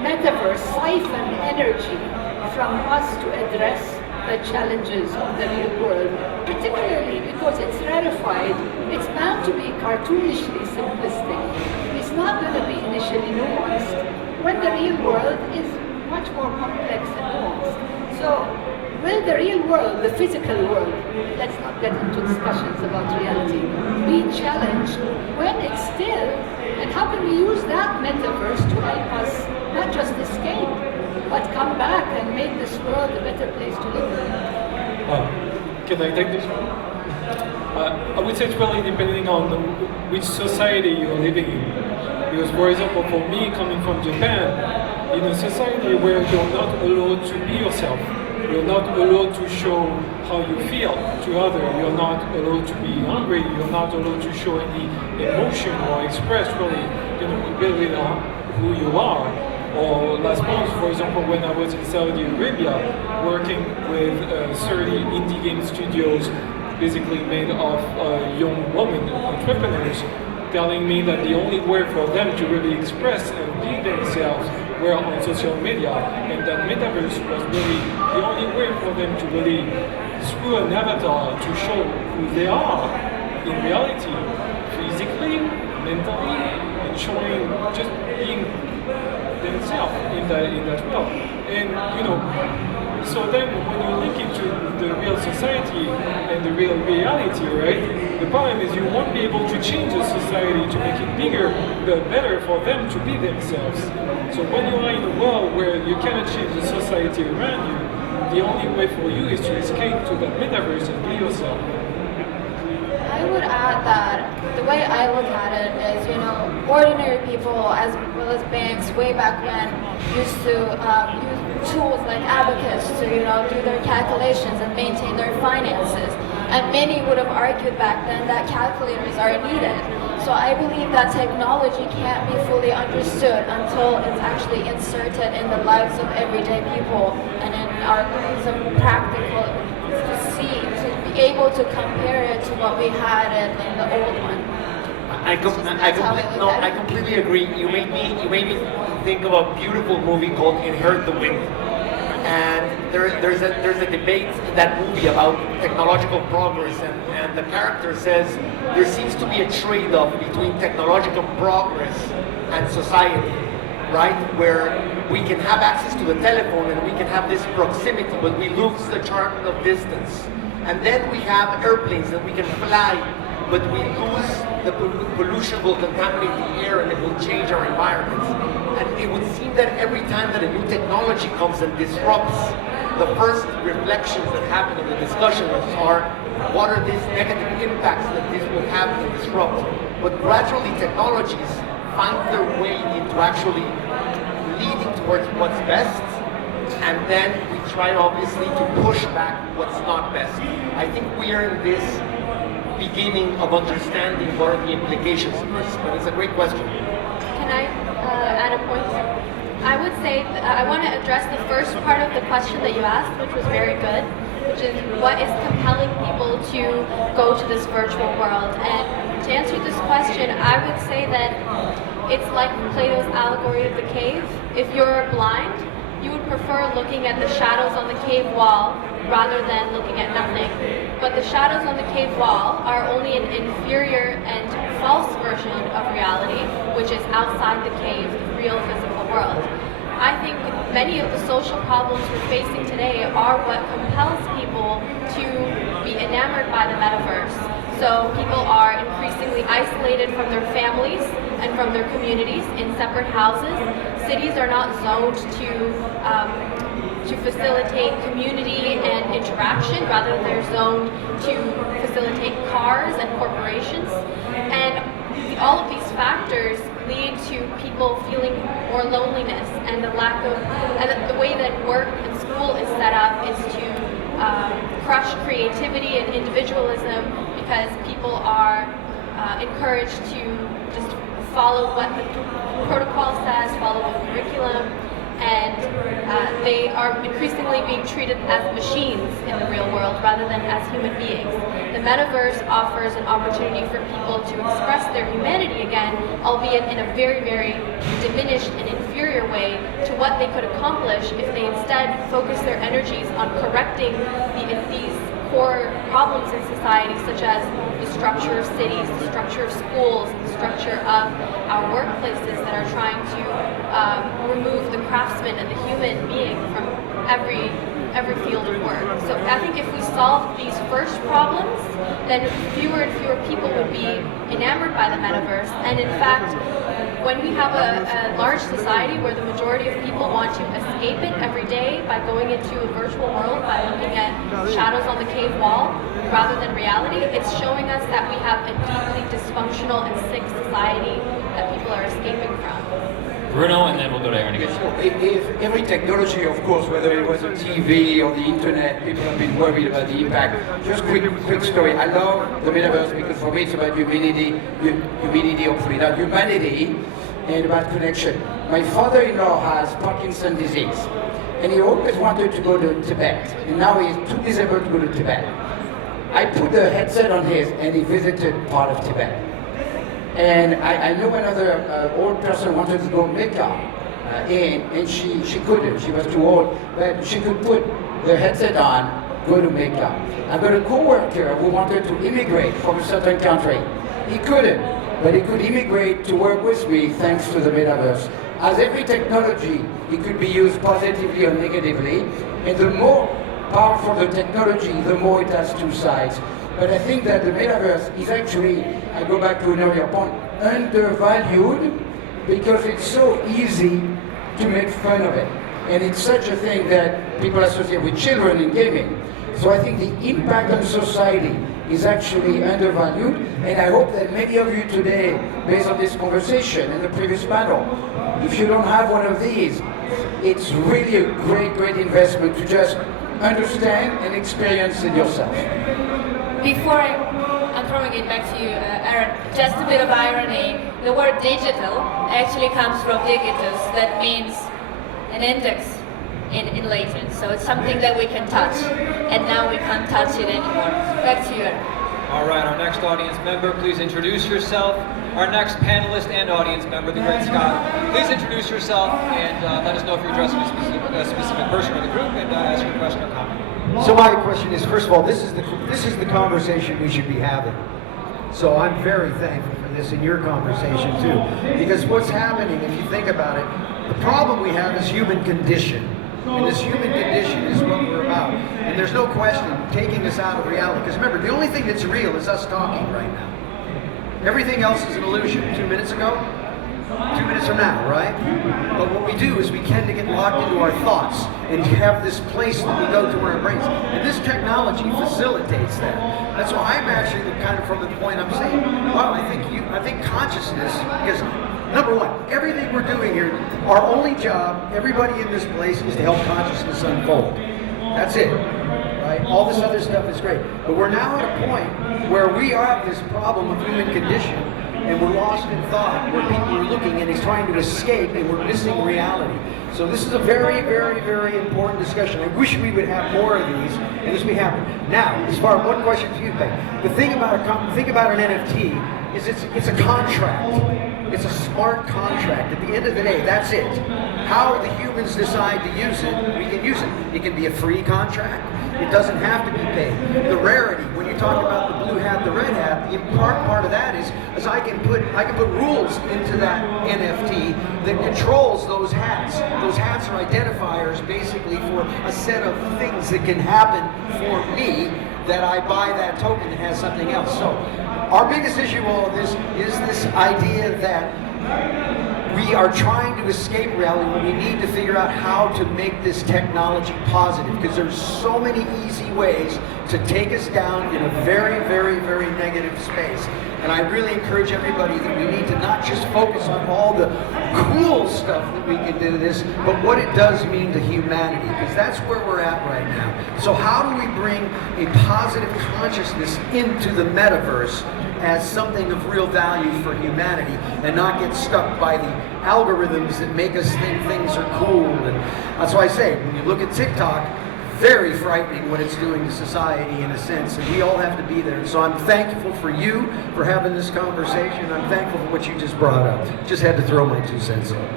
metaverse siphon energy from us to address the challenges of the real world, particularly because it's rarefied, it's bound to be cartoonishly simplistic. It's not going to be initially nuanced, when the real world is much more complex and nuanced. So, will the real world, the physical world, let's not get into discussions about reality, be challenged when it's still, and how can we use that metaverse to help us not just escape, but come back and make this world a better place to live in? Can I take this one? I would say it's really depending on which society you're living in. Because, for example, for me, coming from Japan, in a society where you're not allowed to be yourself, you're not allowed to show how you feel to others, you're not allowed to be hungry, you're not allowed to show any emotion or express really who you are. Or last month, for example, when I was in Saudi Arabia, working with 30 indie game studios, basically made of young women entrepreneurs, telling me that the only way for them to really express and be themselves were on social media, and that Metaverse was really the only way for them to really, through an avatar, to show who they are in reality, physically, mentally, and showing just being themselves in that world. And so then when you link it to the real society and the real reality, right, the problem is you won't be able to change the society to make it bigger, but better for them to be themselves. So when you are in a world where you cannot change the society around you, the only way for you is to escape to that metaverse and be yourself. I would add that the way I look at it is, ordinary people as well as banks way back when used to use tools like abacus to, do their calculations and maintain their finances. And many would have argued back then that calculators are needed. So I believe that technology can't be fully understood until it's actually inserted in the lives of everyday people and in our lives of practical to be able to compare it to what we had in the old one. I completely agree. You made me think of a beautiful movie called Inherit the Wind. And there's a debate in that movie about technological progress, and the character says there seems to be a trade-off between technological progress and society, right? Where we can have access to the telephone and we can have this proximity, but we lose the charm of distance. And then we have airplanes and we can fly, but we lose the pollution will contaminate the air and it will change our environment. And it would seem that every time that a new technology comes and disrupts, the first reflections that happen in the discussions are, what are these negative impacts that this will have and disrupt? But gradually technologies find their way into actually leading towards what's best, and then we try obviously to push back what's not best. I think we are in this beginning of understanding what are the implications of this, but it's a great question. Can I add a point? I would say I want to address the first part of the question that you asked, which was very good, which is what is compelling people to go to this virtual world. And to answer this question, I would say that it's like Plato's allegory of the cave. If you're blind, you would prefer looking at the shadows on the cave wall rather than looking at nothing. But the shadows on the cave wall are only an inferior and false version of reality, which is outside the cave, the real physical world. I think many of the social problems we're facing today are what compels people to be enamored by the metaverse. So people are increasingly isolated from their families and from their communities in separate houses. Cities are not zoned to facilitate community and interaction, rather they're zoned to facilitate cars and corporations. And all of these factors lead to people feeling more loneliness, and the way that work and school is set up is to crush creativity and individualism, because people are encouraged to just follow what the protocol says, follow the curriculum, and they are increasingly being treated as machines in the real world rather than as human beings. The metaverse offers an opportunity for people to express their humanity again, albeit in a very, very diminished and inferior way to what they could accomplish if they instead focus their energies on correcting these core problems in society, such as the structure of cities, the structure of schools, the structure of our workplaces that are trying to remove the craftsman and the human being from every field of work. So I think if we solve these first problems, then fewer and fewer people would be enamored by the metaverse. And in fact, when we have a large society where the majority of people want to escape it every day by going into a virtual world, by looking at shadows on the cave wall rather than reality, it's showing us that we have a deeply dysfunctional and sick society that people are escaping from. Bruno, and then we'll go to Aaron again. If every technology, of course, whether it was the TV or the internet, people have been worried about the impact. Just quick story. I love the metaverse because for me it's about humanity, hopefully not humanity, and about connection. My father-in-law has Parkinson's disease, and he always wanted to go to Tibet, and now he's too disabled to go to Tibet. I put the headset on his, and he visited part of Tibet. And I know another old person wanted to go Megha, and she couldn't. She was too old, but she could put the headset on, go to Megha. I've got a co-worker who wanted to immigrate from a certain country. He couldn't, but he could immigrate to work with me thanks to the metaverse. As every technology, it could be used positively or negatively, and the more powerful the technology, the more it has two sides. But I think that the metaverse is actually, I go back to an earlier point, undervalued because it's so easy to make fun of it. And it's such a thing that people associate with children in gaming. So I think the impact on society is actually undervalued, and I hope that many of you today, based on this conversation and the previous panel, if you don't have one of these, it's really a great investment to just understand and experience it yourself. before I'm throwing it back to you, Aaron, just a bit of irony. The word digital actually comes from digitus, that means an index in Latin. So it's something that we can touch, and now we can't touch it anymore. Back to you, Aaron. All right, our next audience member, please introduce yourself. Our next panelist and audience member, the great Scott, please introduce yourself and let us know if you're addressing a specific person or the group, and ask your question or comment. So my question is, first of all, this is the conversation we should be having. So I'm very thankful for this and your conversation too, because what's happening, if you think about it, the problem we have is human condition. And this human condition is what we're about. And there's no question taking us out of reality. Because remember, the only thing that's real is us talking right now. Everything else is an illusion. 2 minutes ago, 2 minutes from now, right? But what we do is we tend to get locked into our thoughts and have this place that we go to in our brains. And this technology facilitates that. That's why I'm actually kind of from the point I'm saying, well, I think consciousness, because number one, everything we're doing here, our only job, everybody in this place, is to help consciousness unfold. That's it, right? All this other stuff is great. But we're now at a point where we have this problem of human condition, and we're lost in thought, where people are looking and he's trying to escape, and we're missing reality. So this is a very, very, very important discussion. I wish we would have more of these, and this will be happening. Now, as far as one question for you, Peg. The thing about an NFT is it's a contract. It's a smart contract. At the end of the day, that's it. How the humans decide to use it, we can use it. It can be a free contract. It doesn't have to be paid. The rarity, when you talk about the blue hat, the red hat, the part of that is I can put rules into that NFT that controls those hats. Those hats are identifiers basically for a set of things that can happen for me that I buy that token that has something else. So our biggest issue with all of this is this idea that we are trying to escape reality when we need to figure out how to make this technology positive, because there's so many easy ways to take us down in a very, very, very negative space. And I really encourage everybody that we need to not just focus on all the cool stuff that we can do to this, but what it does mean to humanity, because that's where we're at right now. So how do we bring a positive consciousness into the metaverse as something of real value for humanity, and not get stuck by the algorithms that make us think things are cool? And that's why I say, when you look at TikTok, very frightening what it's doing to society in a sense, and we all have to be there. And so I'm thankful for you for having this conversation. I'm thankful for what you just brought up. Just had to throw my 2 cents in.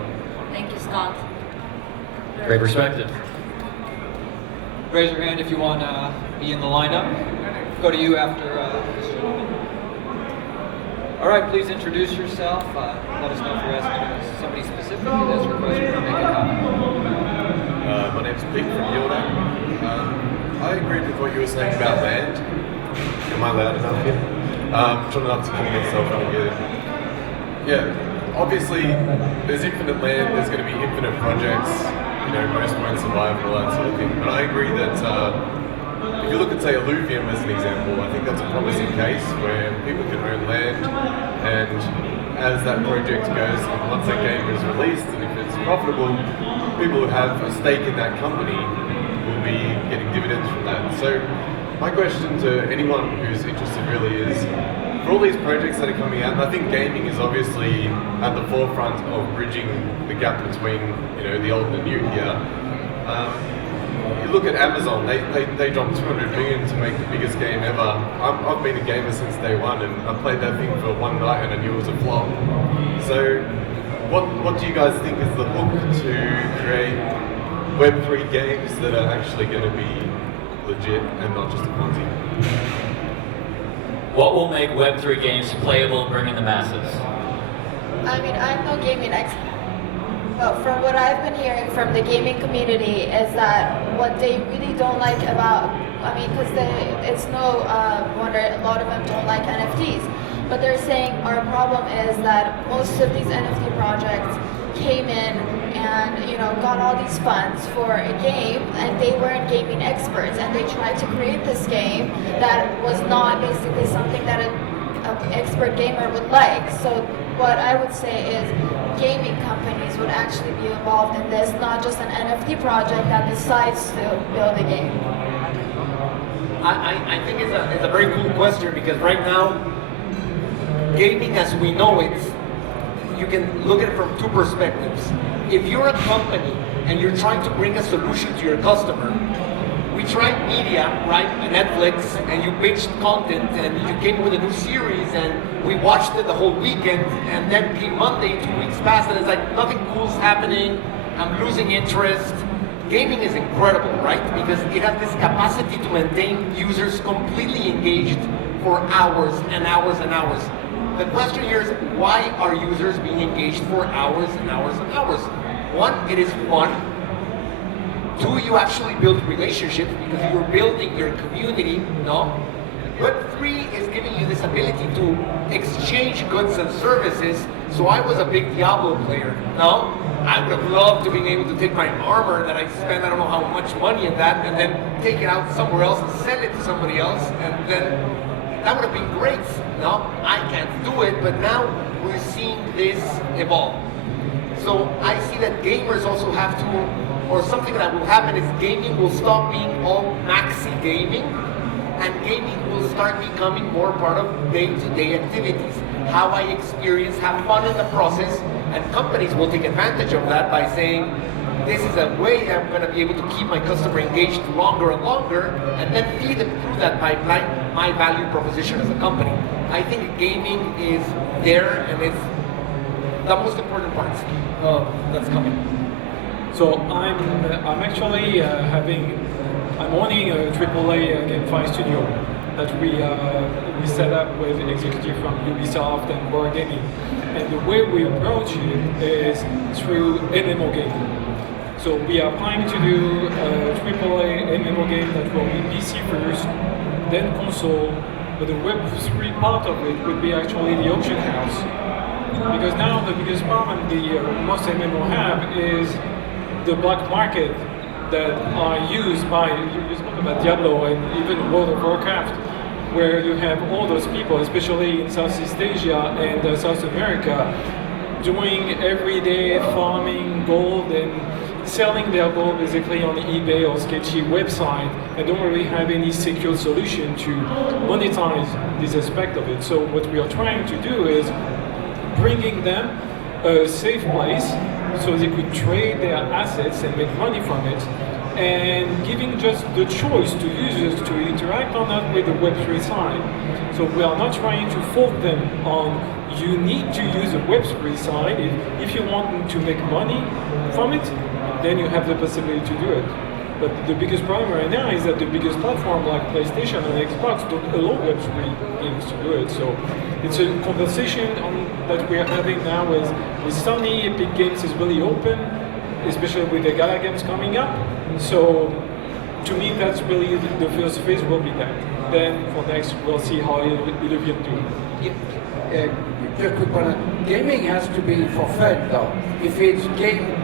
Thank you, Scott. Great perspective. Raise your hand if you want to be in the lineup. Go to you after this gentleman. All right, please introduce yourself. Let us know if you're asking somebody specific. That's your question or make a comment. My name's Pete from Urvois. I agreed with what you were saying about land. Am I loud enough here? Trying not to kill myself out here. Yeah, obviously there's infinite land, there's going to be infinite projects, you know, most won't survive and all that sort of thing. But I agree that if you look at, say, Alluvium as an example, I think that's a promising case where people can own land, and as that project goes, and once that game is released, and if it's profitable, people who have a stake in that company will be getting dividends from that. So my question to anyone who's interested really is, for all these projects that are coming out, and I think gaming is obviously at the forefront of bridging the gap between, you know, the old and the new here. You look at Amazon, they dropped 200 million to make the biggest game ever. I've been a gamer since day one, and I played that thing for one night and I knew it was a flop. So what do you guys think is the hook to create Web3 games that are actually going to be legit and not just a Ponzi? What will make Web3 games playable and bring in the masses? I mean, I'm no gaming expert, but from what I've been hearing from the gaming community is that what they really don't like about, I mean, because it's no wonder a lot of them don't like NFTs, but they're saying our problem is that most of these NFT projects came in and, you know, got all these funds for a game, and they weren't gaming experts, and they tried to create this game that was not basically something that an expert gamer would like. So what I would say is gaming companies would actually be involved in this, not just an NFT project that decides to build a game. I think it's a very cool question because right now, gaming as we know it, you can look at it from two perspectives. If you're a company and you're trying to bring a solution to your customer, we tried media, right, Netflix, and you binged content and you came with a new series and we watched it the whole weekend and then came Monday, 2 weeks passed and it's like nothing cool's happening, I'm losing interest. Gaming is incredible, right? Because it has this capacity to maintain users completely engaged for hours and hours and hours. The question here is, why are users being engaged for hours and hours and hours? One, it is fun. Two, you actually build relationships because you're building your community, no? But three is giving you this ability to exchange goods and services. So I was a big Diablo player, no? I would have loved to be able to take my armor that I spent I don't know how much money in that and then take it out somewhere else and sell it to somebody else and then that would have been great. No, I can't do it, but now we're seeing this evolve. So I see that gamers also have to, or something that will happen is gaming will stop being all maxi gaming and gaming will start becoming more part of day-to-day activities. How I experience, have fun in the process, and companies will take advantage of that by saying, this is a way I'm going to be able to keep my customer engaged longer and longer, and then feed them through that pipeline my value proposition as a company. I think gaming is there, and it's the most important part that's coming. So I'm actually I'm owning a AAA GameFi studio that we set up with executives from Ubisoft and Wargaming. And the way we approach it is through MMO gaming. So we are planning to do a AAA MMO game that will be PC first, then console, but the Web3 part of it would be actually the auction house. Because now the biggest problem most MMO have is the black market that are used by Diablo and even World of Warcraft, where you have all those people, especially in Southeast Asia and South America, doing everyday farming gold and selling their gold basically on eBay or sketchy website and don't really have any secure solution to monetize this aspect of it. So what we are trying to do is bringing them a safe place so they could trade their assets and make money from it, and giving just the choice to users to interact or not with the Web3 side. So we are not trying to force them on, you need to use the Web3 side. If you want to make money from it, then you have the possibility to do it. But the biggest problem right now is that the biggest platform like PlayStation and Xbox don't allow Web3 games to do it. So it's a conversation that we are having now with Sony. Epic Games is really open, especially with the Gala games coming up. So to me, that's really the first phase will be that. Then for next, we'll see how it'll do. Just quick one. Gaming has to be for fun, though. If it's game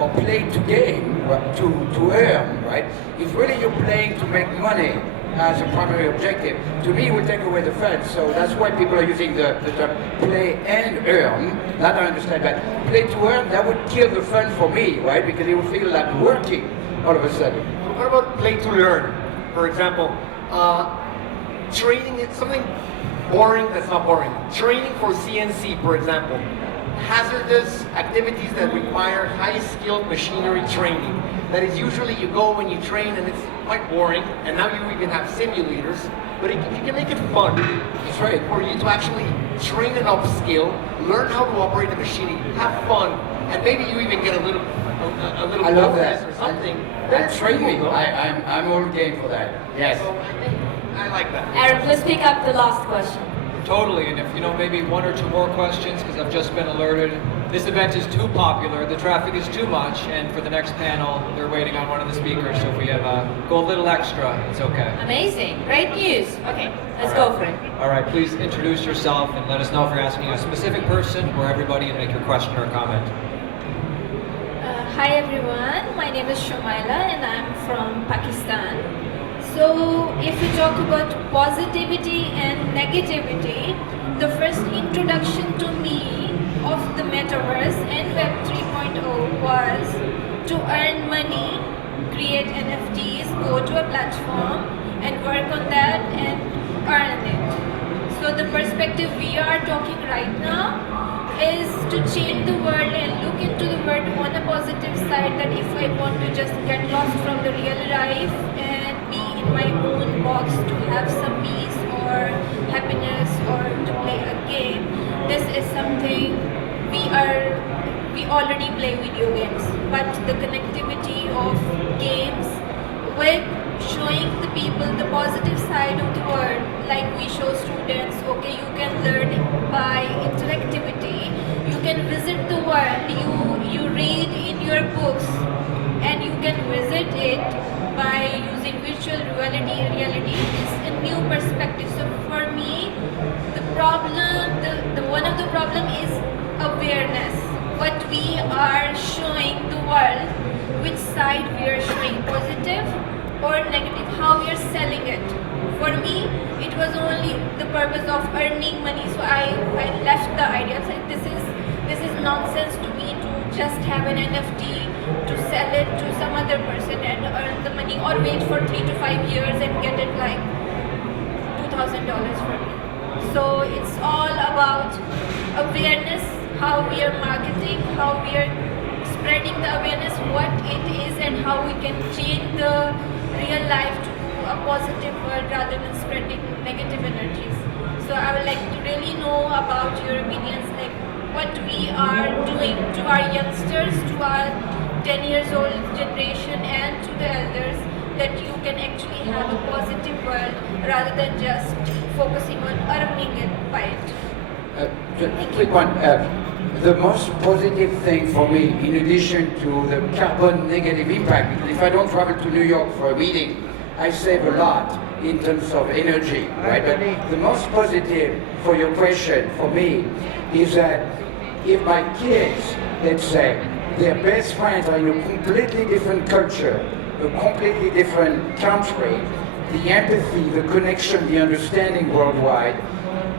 or play to game, to earn, right? If really you're playing to make money as a primary objective, to me, it would take away the fun. So that's why people are using the term play and earn. That I understand, but play to earn, that would kill the fun for me, right? Because it would feel like working all of a sudden. What about play to learn? For example, training is something boring that's not boring. Training for CNC, for example. Hazardous activities that require high-skilled machinery training. That is usually you go when you train and it's quite boring, and now you even have simulators, but if you can make it fun, it's right for you to actually train and upskill, learn how to operate the machine, have fun, and maybe you even get a little I love that. or something. That's train me. I'm all game for that. Yes. So I like that. Aaron, please pick up the last question. Totally, and if maybe one or two more questions, because I've just been alerted. This event is too popular, the traffic is too much, and for the next panel, they're waiting on one of the speakers, so if we have go a little extra, it's okay. Amazing, great news. Okay, let's go for it. All right, please introduce yourself and let us know if you're asking a specific person or everybody and make your question or comment. Hi everyone, my name is Shumaila and I'm from Pakistan. So if we talk about positivity and negativity, the first introduction to me of the Metaverse and Web 3.0 was to earn money, create NFTs, go to a platform and perspective we are talking right now is to change the world and look into the world on a positive side, that if I want to just get lost from the real life and be in my own box to have some peace or happiness or to play a game, this is something we already play video games, but the connectivity of games with showing the people the positive side of the world, like we show students, okay, you can learn by interactivity, you can visit the world, you read in your books, and you can visit it by using virtual reality is a new perspective. So for me, the problem, the one of the problem is awareness. What we are showing the world, which side we are showing, positive or negative, how we are selling it. For me, it was only the purpose of earning money, so I left the idea. I said, this is nonsense to me to just have an NFT, to sell it to some other person and earn the money, or wait for 3 to 5 years and get it like $2,000 for me. So it's all about awareness, how we are marketing, how we are spreading the awareness, what it is, and how we can change the real life to a positive world rather than spreading negative energies. So I would like to really know about your opinions, like what we are doing to our youngsters, to our 10 years old generation and to the elders, that you can actually have a positive world rather than just focusing on earning it by it. Just quick one. The most positive thing for me, in addition to the carbon negative impact, because if I don't travel to New York for a meeting, I save a lot in terms of energy, right? But the most positive for your question for me is that if my kids, let's say, their best friends are in a completely different culture, a completely different country, the empathy, the connection, the understanding worldwide,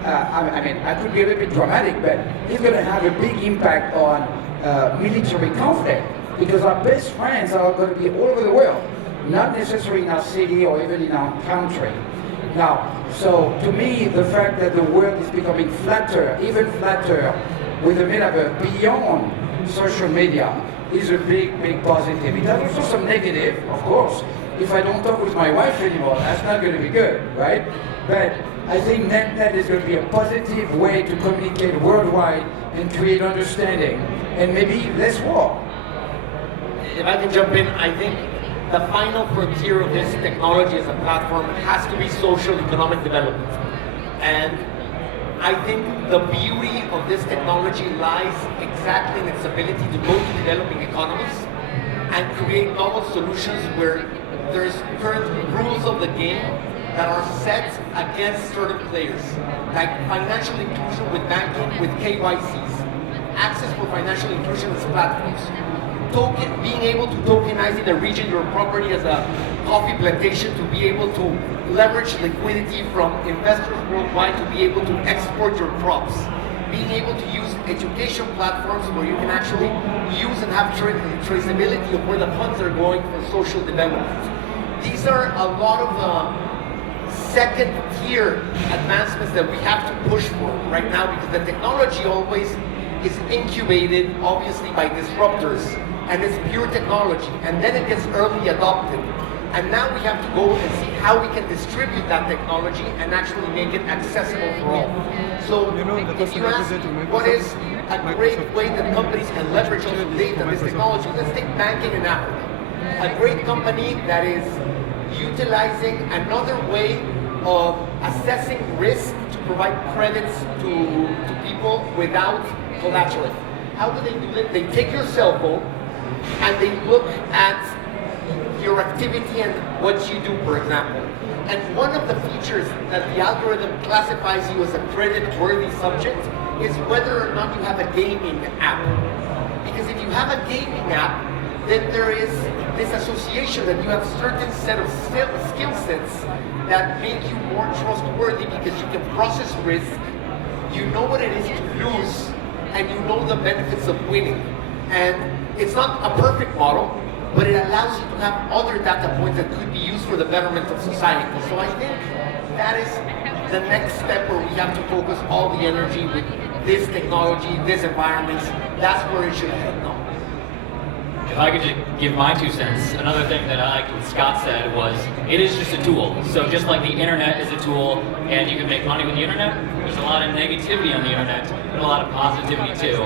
I mean, I could be a little bit dramatic, but it's going to have a big impact on military conflict, because our best friends are going to be all over the world, not necessarily in our city or even in our country. Now, so to me, the fact that the world is becoming flatter, even flatter with the Metaverse beyond social media, is a big, big positive. It has also some negative, of course. If I don't talk with my wife anymore, that's not going to be good, right? But I think net is going to be a positive way to communicate worldwide and create understanding, and maybe less war. If I can jump in, I think the final frontier of this technology as a platform has to be social economic development. And I think the beauty of this technology lies exactly in its ability to go to developing economies and create novel solutions where there's current rules of the game that are set against certain players, like financial inclusion with banking, with KYCs, access for financial inclusion as platforms, being able to tokenize in a region your property as a coffee plantation, to be able to leverage liquidity from investors worldwide to be able to export your crops, being able to use education platforms where you can actually use and have traceability of where the funds are going for social development. These are a lot of second tier advancements that we have to push for right now, because the technology always is incubated obviously by disruptors, and it's pure technology, and then it gets early adopted, and now we have to go and see how we can distribute that technology and actually make it accessible for all. So if you ask what is a great way that companies can leverage also data, this technology, let's take banking in Africa. A great company that is utilizing another way of assessing risk to provide credits to people without collateral. How do they do it? They take your cell phone and they look at your activity and what you do, for example. And one of the features that the algorithm classifies you as a credit-worthy subject is whether or not you have a gaming app. Because if you have a gaming app, then there is this association that you have certain set of skill sets that make you more trustworthy, because you can process risk, you know what it is to lose, and you know the benefits of winning. And it's not a perfect model, but it allows you to have other data points that could be used for the betterment of society. So I think that is the next step where we have to focus all the energy with this technology, this environment, that's where it should head, no? If I could just give my 2 cents, another thing that I liked what Scott said was, it is just a tool. So just like the internet is a tool, and you can make money with the internet, there's a lot of negativity on the internet, but a lot of positivity too.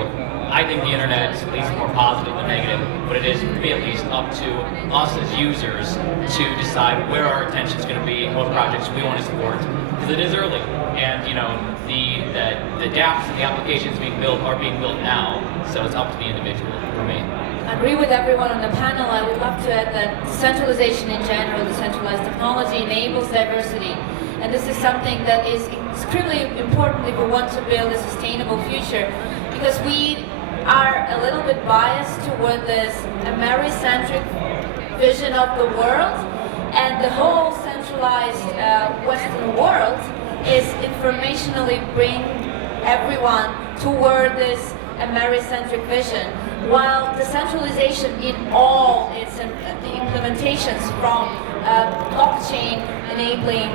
I think the internet leads more positive than negative, but it is, for me at least, up to us as users to decide where our attention is going to be and what projects we want to support, because it is early. And you know, the dApps and the applications being built are being built now, so it's up to the individual for me. I agree with everyone on the panel. I would love to add that decentralization in general, decentralized technology enables diversity. And this is something that is extremely important if we want to build a sustainable future, because we are a little bit biased toward this Americentric vision of the world, and the whole centralized Western world is informationally bring everyone toward this Americentric vision, while decentralization in all its the implementations from blockchain enabling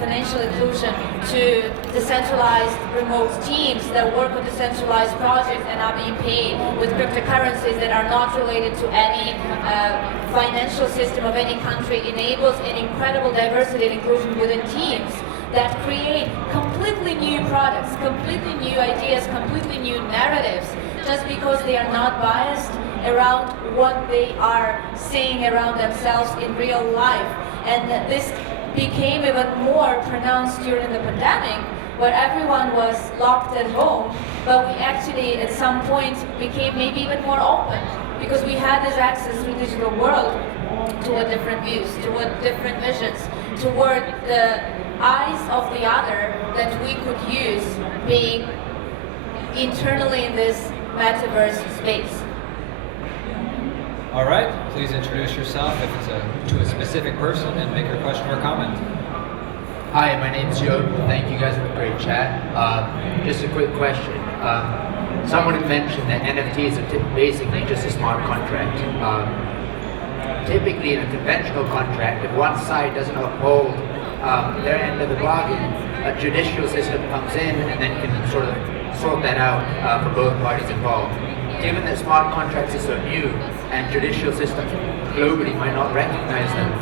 financial inclusion to decentralized remote teams that work on decentralized projects and are being paid with cryptocurrencies that are not related to any financial system of any country enables an incredible diversity and inclusion within teams that create completely new products, completely new ideas, completely new narratives, just because they are not biased around what they are seeing around themselves in real life. And this became even more pronounced during the pandemic, where everyone was locked at home, but we actually at some point became maybe even more open, because we had this access to the digital world toward different views, toward different visions, toward the eyes of the other that we could use being internally in this Metaverse space. All right, please introduce yourself if it's to a specific person and make your question or comment. Hi, my name's Joe. Thank you guys for the great chat. Just a quick question. Someone had mentioned that NFTs are basically just a smart contract. Typically in a conventional contract, if one side doesn't uphold their end of the bargain, a judicial system comes in and then can sort of sort that out for both parties involved. Given that smart contracts are so new and judicial systems globally might not recognize them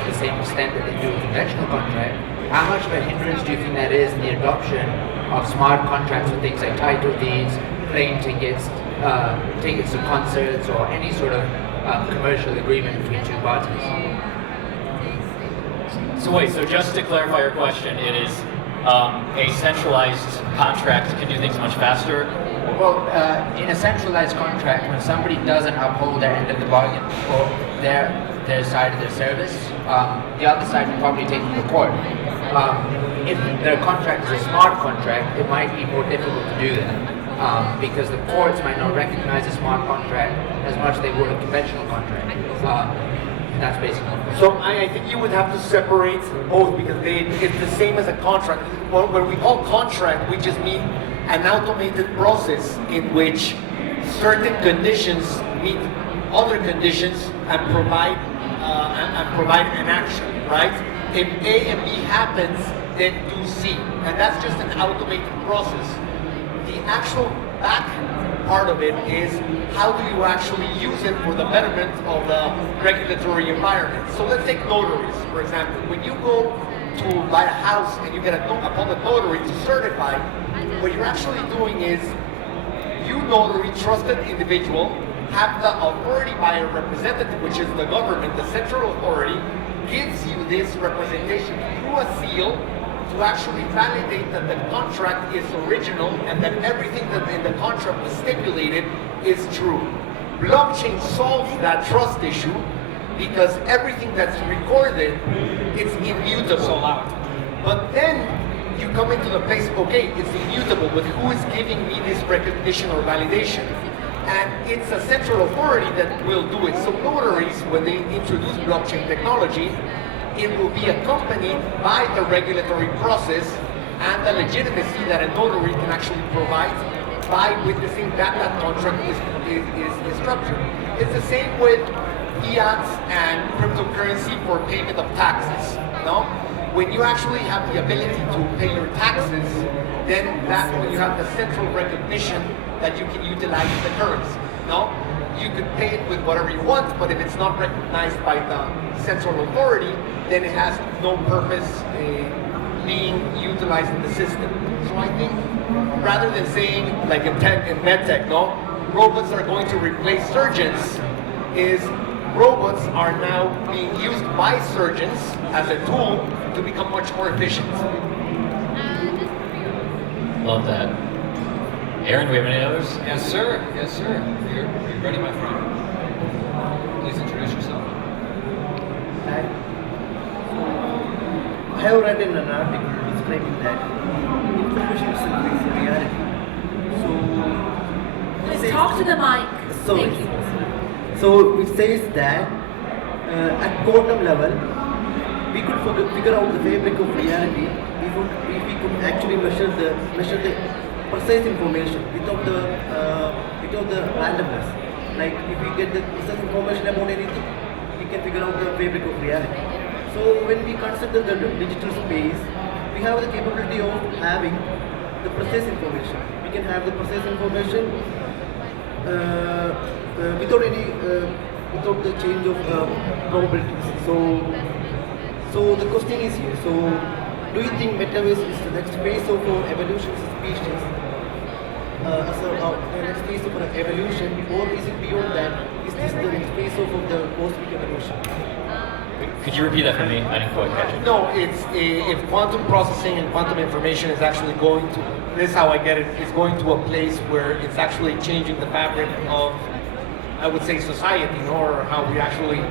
to the same extent that they do a conventional contract, how much of a hindrance do you think that is in the adoption of smart contracts for things like title deeds, plane tickets, tickets to concerts, or any sort of commercial agreement between two parties? So wait, so just to clarify your question, it is a centralized contract can do things much faster? Well, in a centralized contract, when somebody doesn't uphold their end of the bargain or their side of their service, the other side will probably take them to court. If their contract is a smart contract, it might be more difficult to do that because the courts might not recognize a smart contract as much as they would a conventional contract. That's basically. So I think you would have to separate both, because it's the same as a contract. When we call contract, we just mean an automated process in which certain conditions meet other conditions and provide an action, right? If A and B happens, then do C, and that's just an automated process. The actual back part of it is how do you actually use it for the betterment of the regulatory environment. So let's take notaries, for example. When you go to buy a house and you get a public notary to certify, what you're actually doing is you notary, trusted individual, have the authority by a representative, which is the government, the central authority, gives you this representation through a seal to actually validate that the contract is original and that everything that in the contract was stipulated is true. Blockchain solves that trust issue because everything that's recorded is immutable. But then you come into the place, okay, it's immutable, but who is giving me this recognition or validation? And it's a central authority that will do it. So notaries, when they introduce blockchain technology, it will be accompanied by the regulatory process and the legitimacy that a notary can actually provide by witnessing that that contract is structured. It's the same with fiat and cryptocurrency for payment of taxes. No? when you actually have the ability to pay your taxes, then that's when you have the central recognition that you can utilize the currency. No? You could pay it with whatever you want, but if it's not recognized by the central authority, then it has no purpose being utilized in the system. So I think rather than saying, like in tech and medtech, no, robots are going to replace surgeons, is robots are now being used by surgeons as a tool to become much more efficient. Love that. Aaron, do we have any others? Yes, sir. Yes, sir. You're ready, my friend. Please introduce yourself. Hi. I have read in an article describing that information itself is reality. So, Please talk to the mic. Thank you. So it says that at quantum level, we could figure out the fabric of reality if we could actually measure the precise information without the randomness. Like if we get the precise information about anything, we can figure out the fabric of reality. So when we consider the digital space, we have the capability of having the precise information. We can have the precise information without the change of probabilities. So the question is here. So do you think Metaverse is the next phase of our evolution as a species? The next phase of our evolution, or is it beyond that? Is this the next phase of the cosmic evolution? Could you repeat that for me? I didn't quite catch it. No, it's if quantum processing and quantum information is actually going to, this is how I get it, is going to a place where it's actually changing the fabric of, I would say, society, or how we actually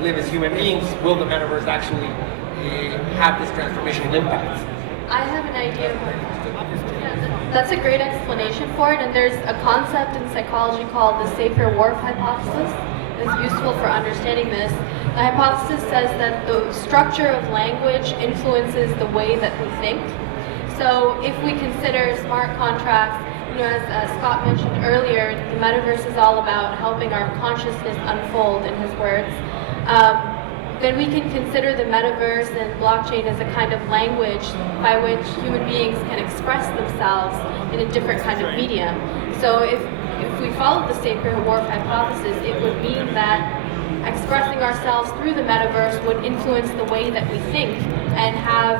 live as human beings. Will the metaverse actually have this transformational impact? I have an idea. That's a great explanation for it, and there's a concept in psychology called the safer wharf hypothesis. It's useful for understanding this. The hypothesis says that the structure of language influences the way that we think. So if we consider smart contracts, as Scott mentioned earlier, the metaverse is all about helping our consciousness unfold, in his words. Then we can consider the metaverse and blockchain as a kind of language by which human beings can express themselves in a different kind of medium. So if we follow the safer wharf hypothesis, it would mean that expressing ourselves through the metaverse would influence the way that we think and have,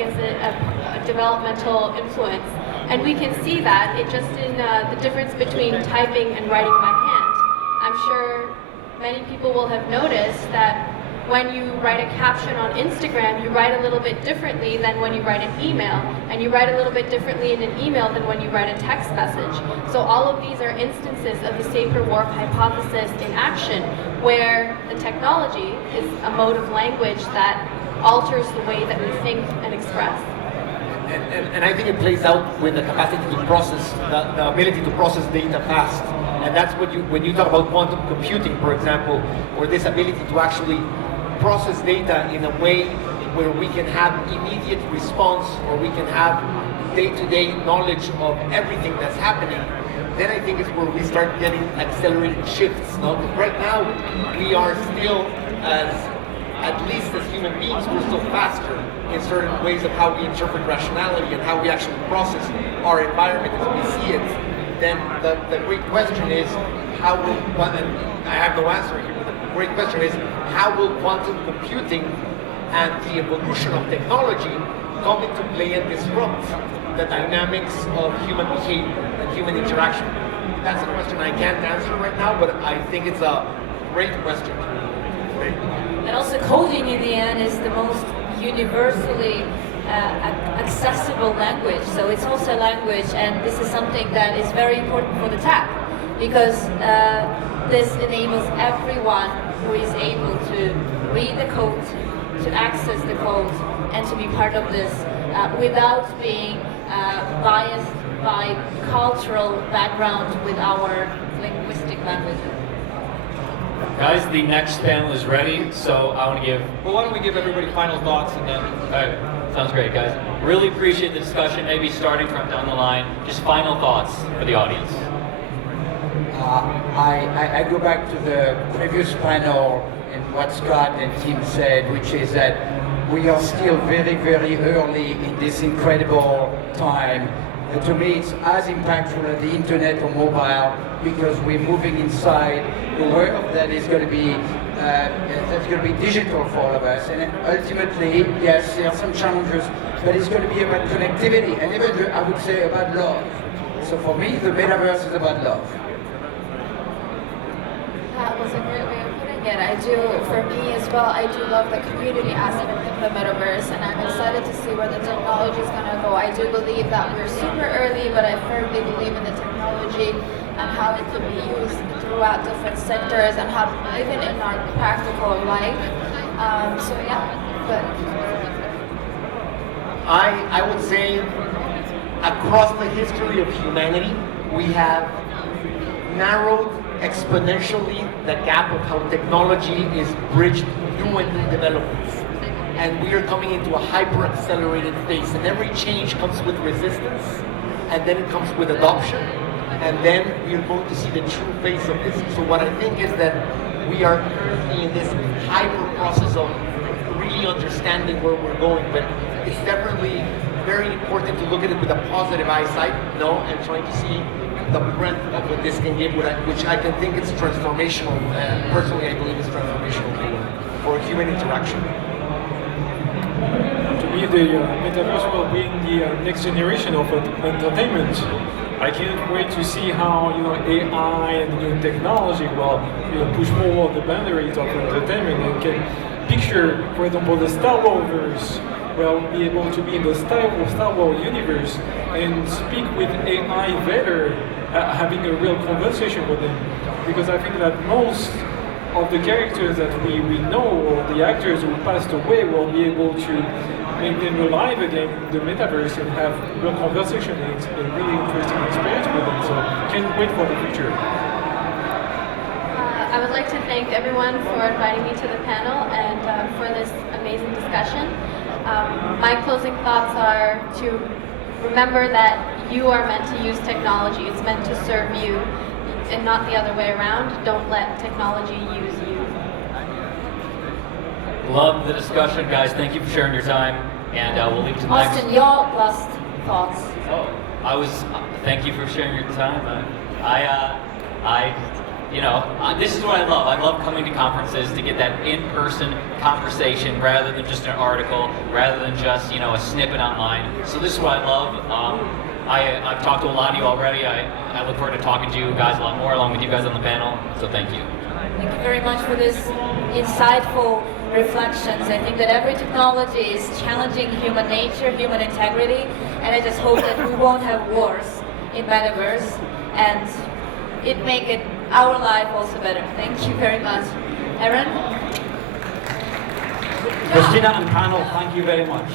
a developmental influence. And we can see that just in the difference between typing and writing by hand. I'm sure many people will have noticed that when you write a caption on Instagram, you write a little bit differently than when you write an email, and you write a little bit differently in an email than when you write a text message. So all of these are instances of the safer wharf hypothesis in action, where the technology is a mode of language that alters the way that we think and express. And I think it plays out with the capacity to process, the ability to process data fast. And that's what when you talk about quantum computing, for example, or this ability to actually process data in a way where we can have immediate response, or we can have day-to-day knowledge of everything that's happening, then I think it's where we start getting accelerated shifts. No? Right now, we are still, at least as human beings, we're still faster in certain ways of how we interpret rationality and how we actually process our environment as we see it. Then the great question is, how will, and I have no answer here, but the great question is, how will quantum computing and the evolution of technology come into play and disrupt the dynamics of human behavior and human interaction? That's a question I can't answer right now, but I think it's a great question. And also coding in the end is the most universally accessible language. So it's also a language, and this is something that is very important for the tech, because this enables everyone who is able to read the code, to access the code, and to be part of this without being biased by cultural background with our linguistic languages. Guys, the next panel is ready, so I want to give... Well, why don't we give everybody final thoughts and then... All right, sounds great, guys. Really appreciate the discussion, maybe starting from down the line. Just final thoughts for the audience. I go back to the previous panel and what Scott and Tim said, which is that we are still very, very early in this incredible time. And to me, it's as impactful as the internet or mobile, because we're moving inside the world that is going to be digital for all of us. And ultimately, yes, there are some challenges, but it's going to be about connectivity, and even, I would say, about love. So for me, the metaverse is about love. That was a great way of putting it. For me as well, I do love the community aspect of the metaverse, and I'm excited to see where the technology is going to go. I do believe that we're super early, but I firmly believe in the technology and how it could be used throughout different sectors and how even in our practical life. So yeah, but I would say across the history of humanity, we have narrowed exponentially the gap of how technology is bridged new and new developments. And we are coming into a hyper-accelerated phase, and every change comes with resistance, and then it comes with adoption, and then we are going to see the true face of this. So what I think is that we are currently in this hyper process of really understanding where we're going, but it's definitely very important to look at it with a positive eyesight, and trying to see the breadth of what this can give, which I can think it's transformational. Personally, I believe it's transformational for human interaction. To me, the metaverse will bring the next generation of entertainment. I can't wait to see how AI and new technology will push forward the boundaries of entertainment and can picture, for example, the Star Wars. We'll be able to be in the Star Wars universe and speak with AI better, having a real conversation with them. Because I think that most of the characters that we know, or the actors who passed away, will be able to make them alive again in the metaverse and have real conversation. It's a really interesting experience with them, so can't wait for the future. I would like to thank everyone for inviting me to the panel and for this amazing discussion. My closing thoughts are to remember that you are meant to use technology. It's meant to serve you and not the other way around. Don't let technology use you. Love the discussion, guys. Thank you for sharing your time, and we'll leave it to the next. Austin, your last thoughts. Thank you for sharing your time. This is what I love. I love coming to conferences to get that in-person conversation rather than just an article, rather than just a snippet online. So this is what I love. I've talked to a lot of you already. I look forward to talking to you guys a lot more, along with you guys on the panel. So thank you. Thank you very much for this insightful reflections. I think that every technology is challenging human nature, human integrity, and I just hope that we won't have wars in Metaverse and it make it our life also better. Thank you very much. Aaron? Kristina and panel, thank you very much.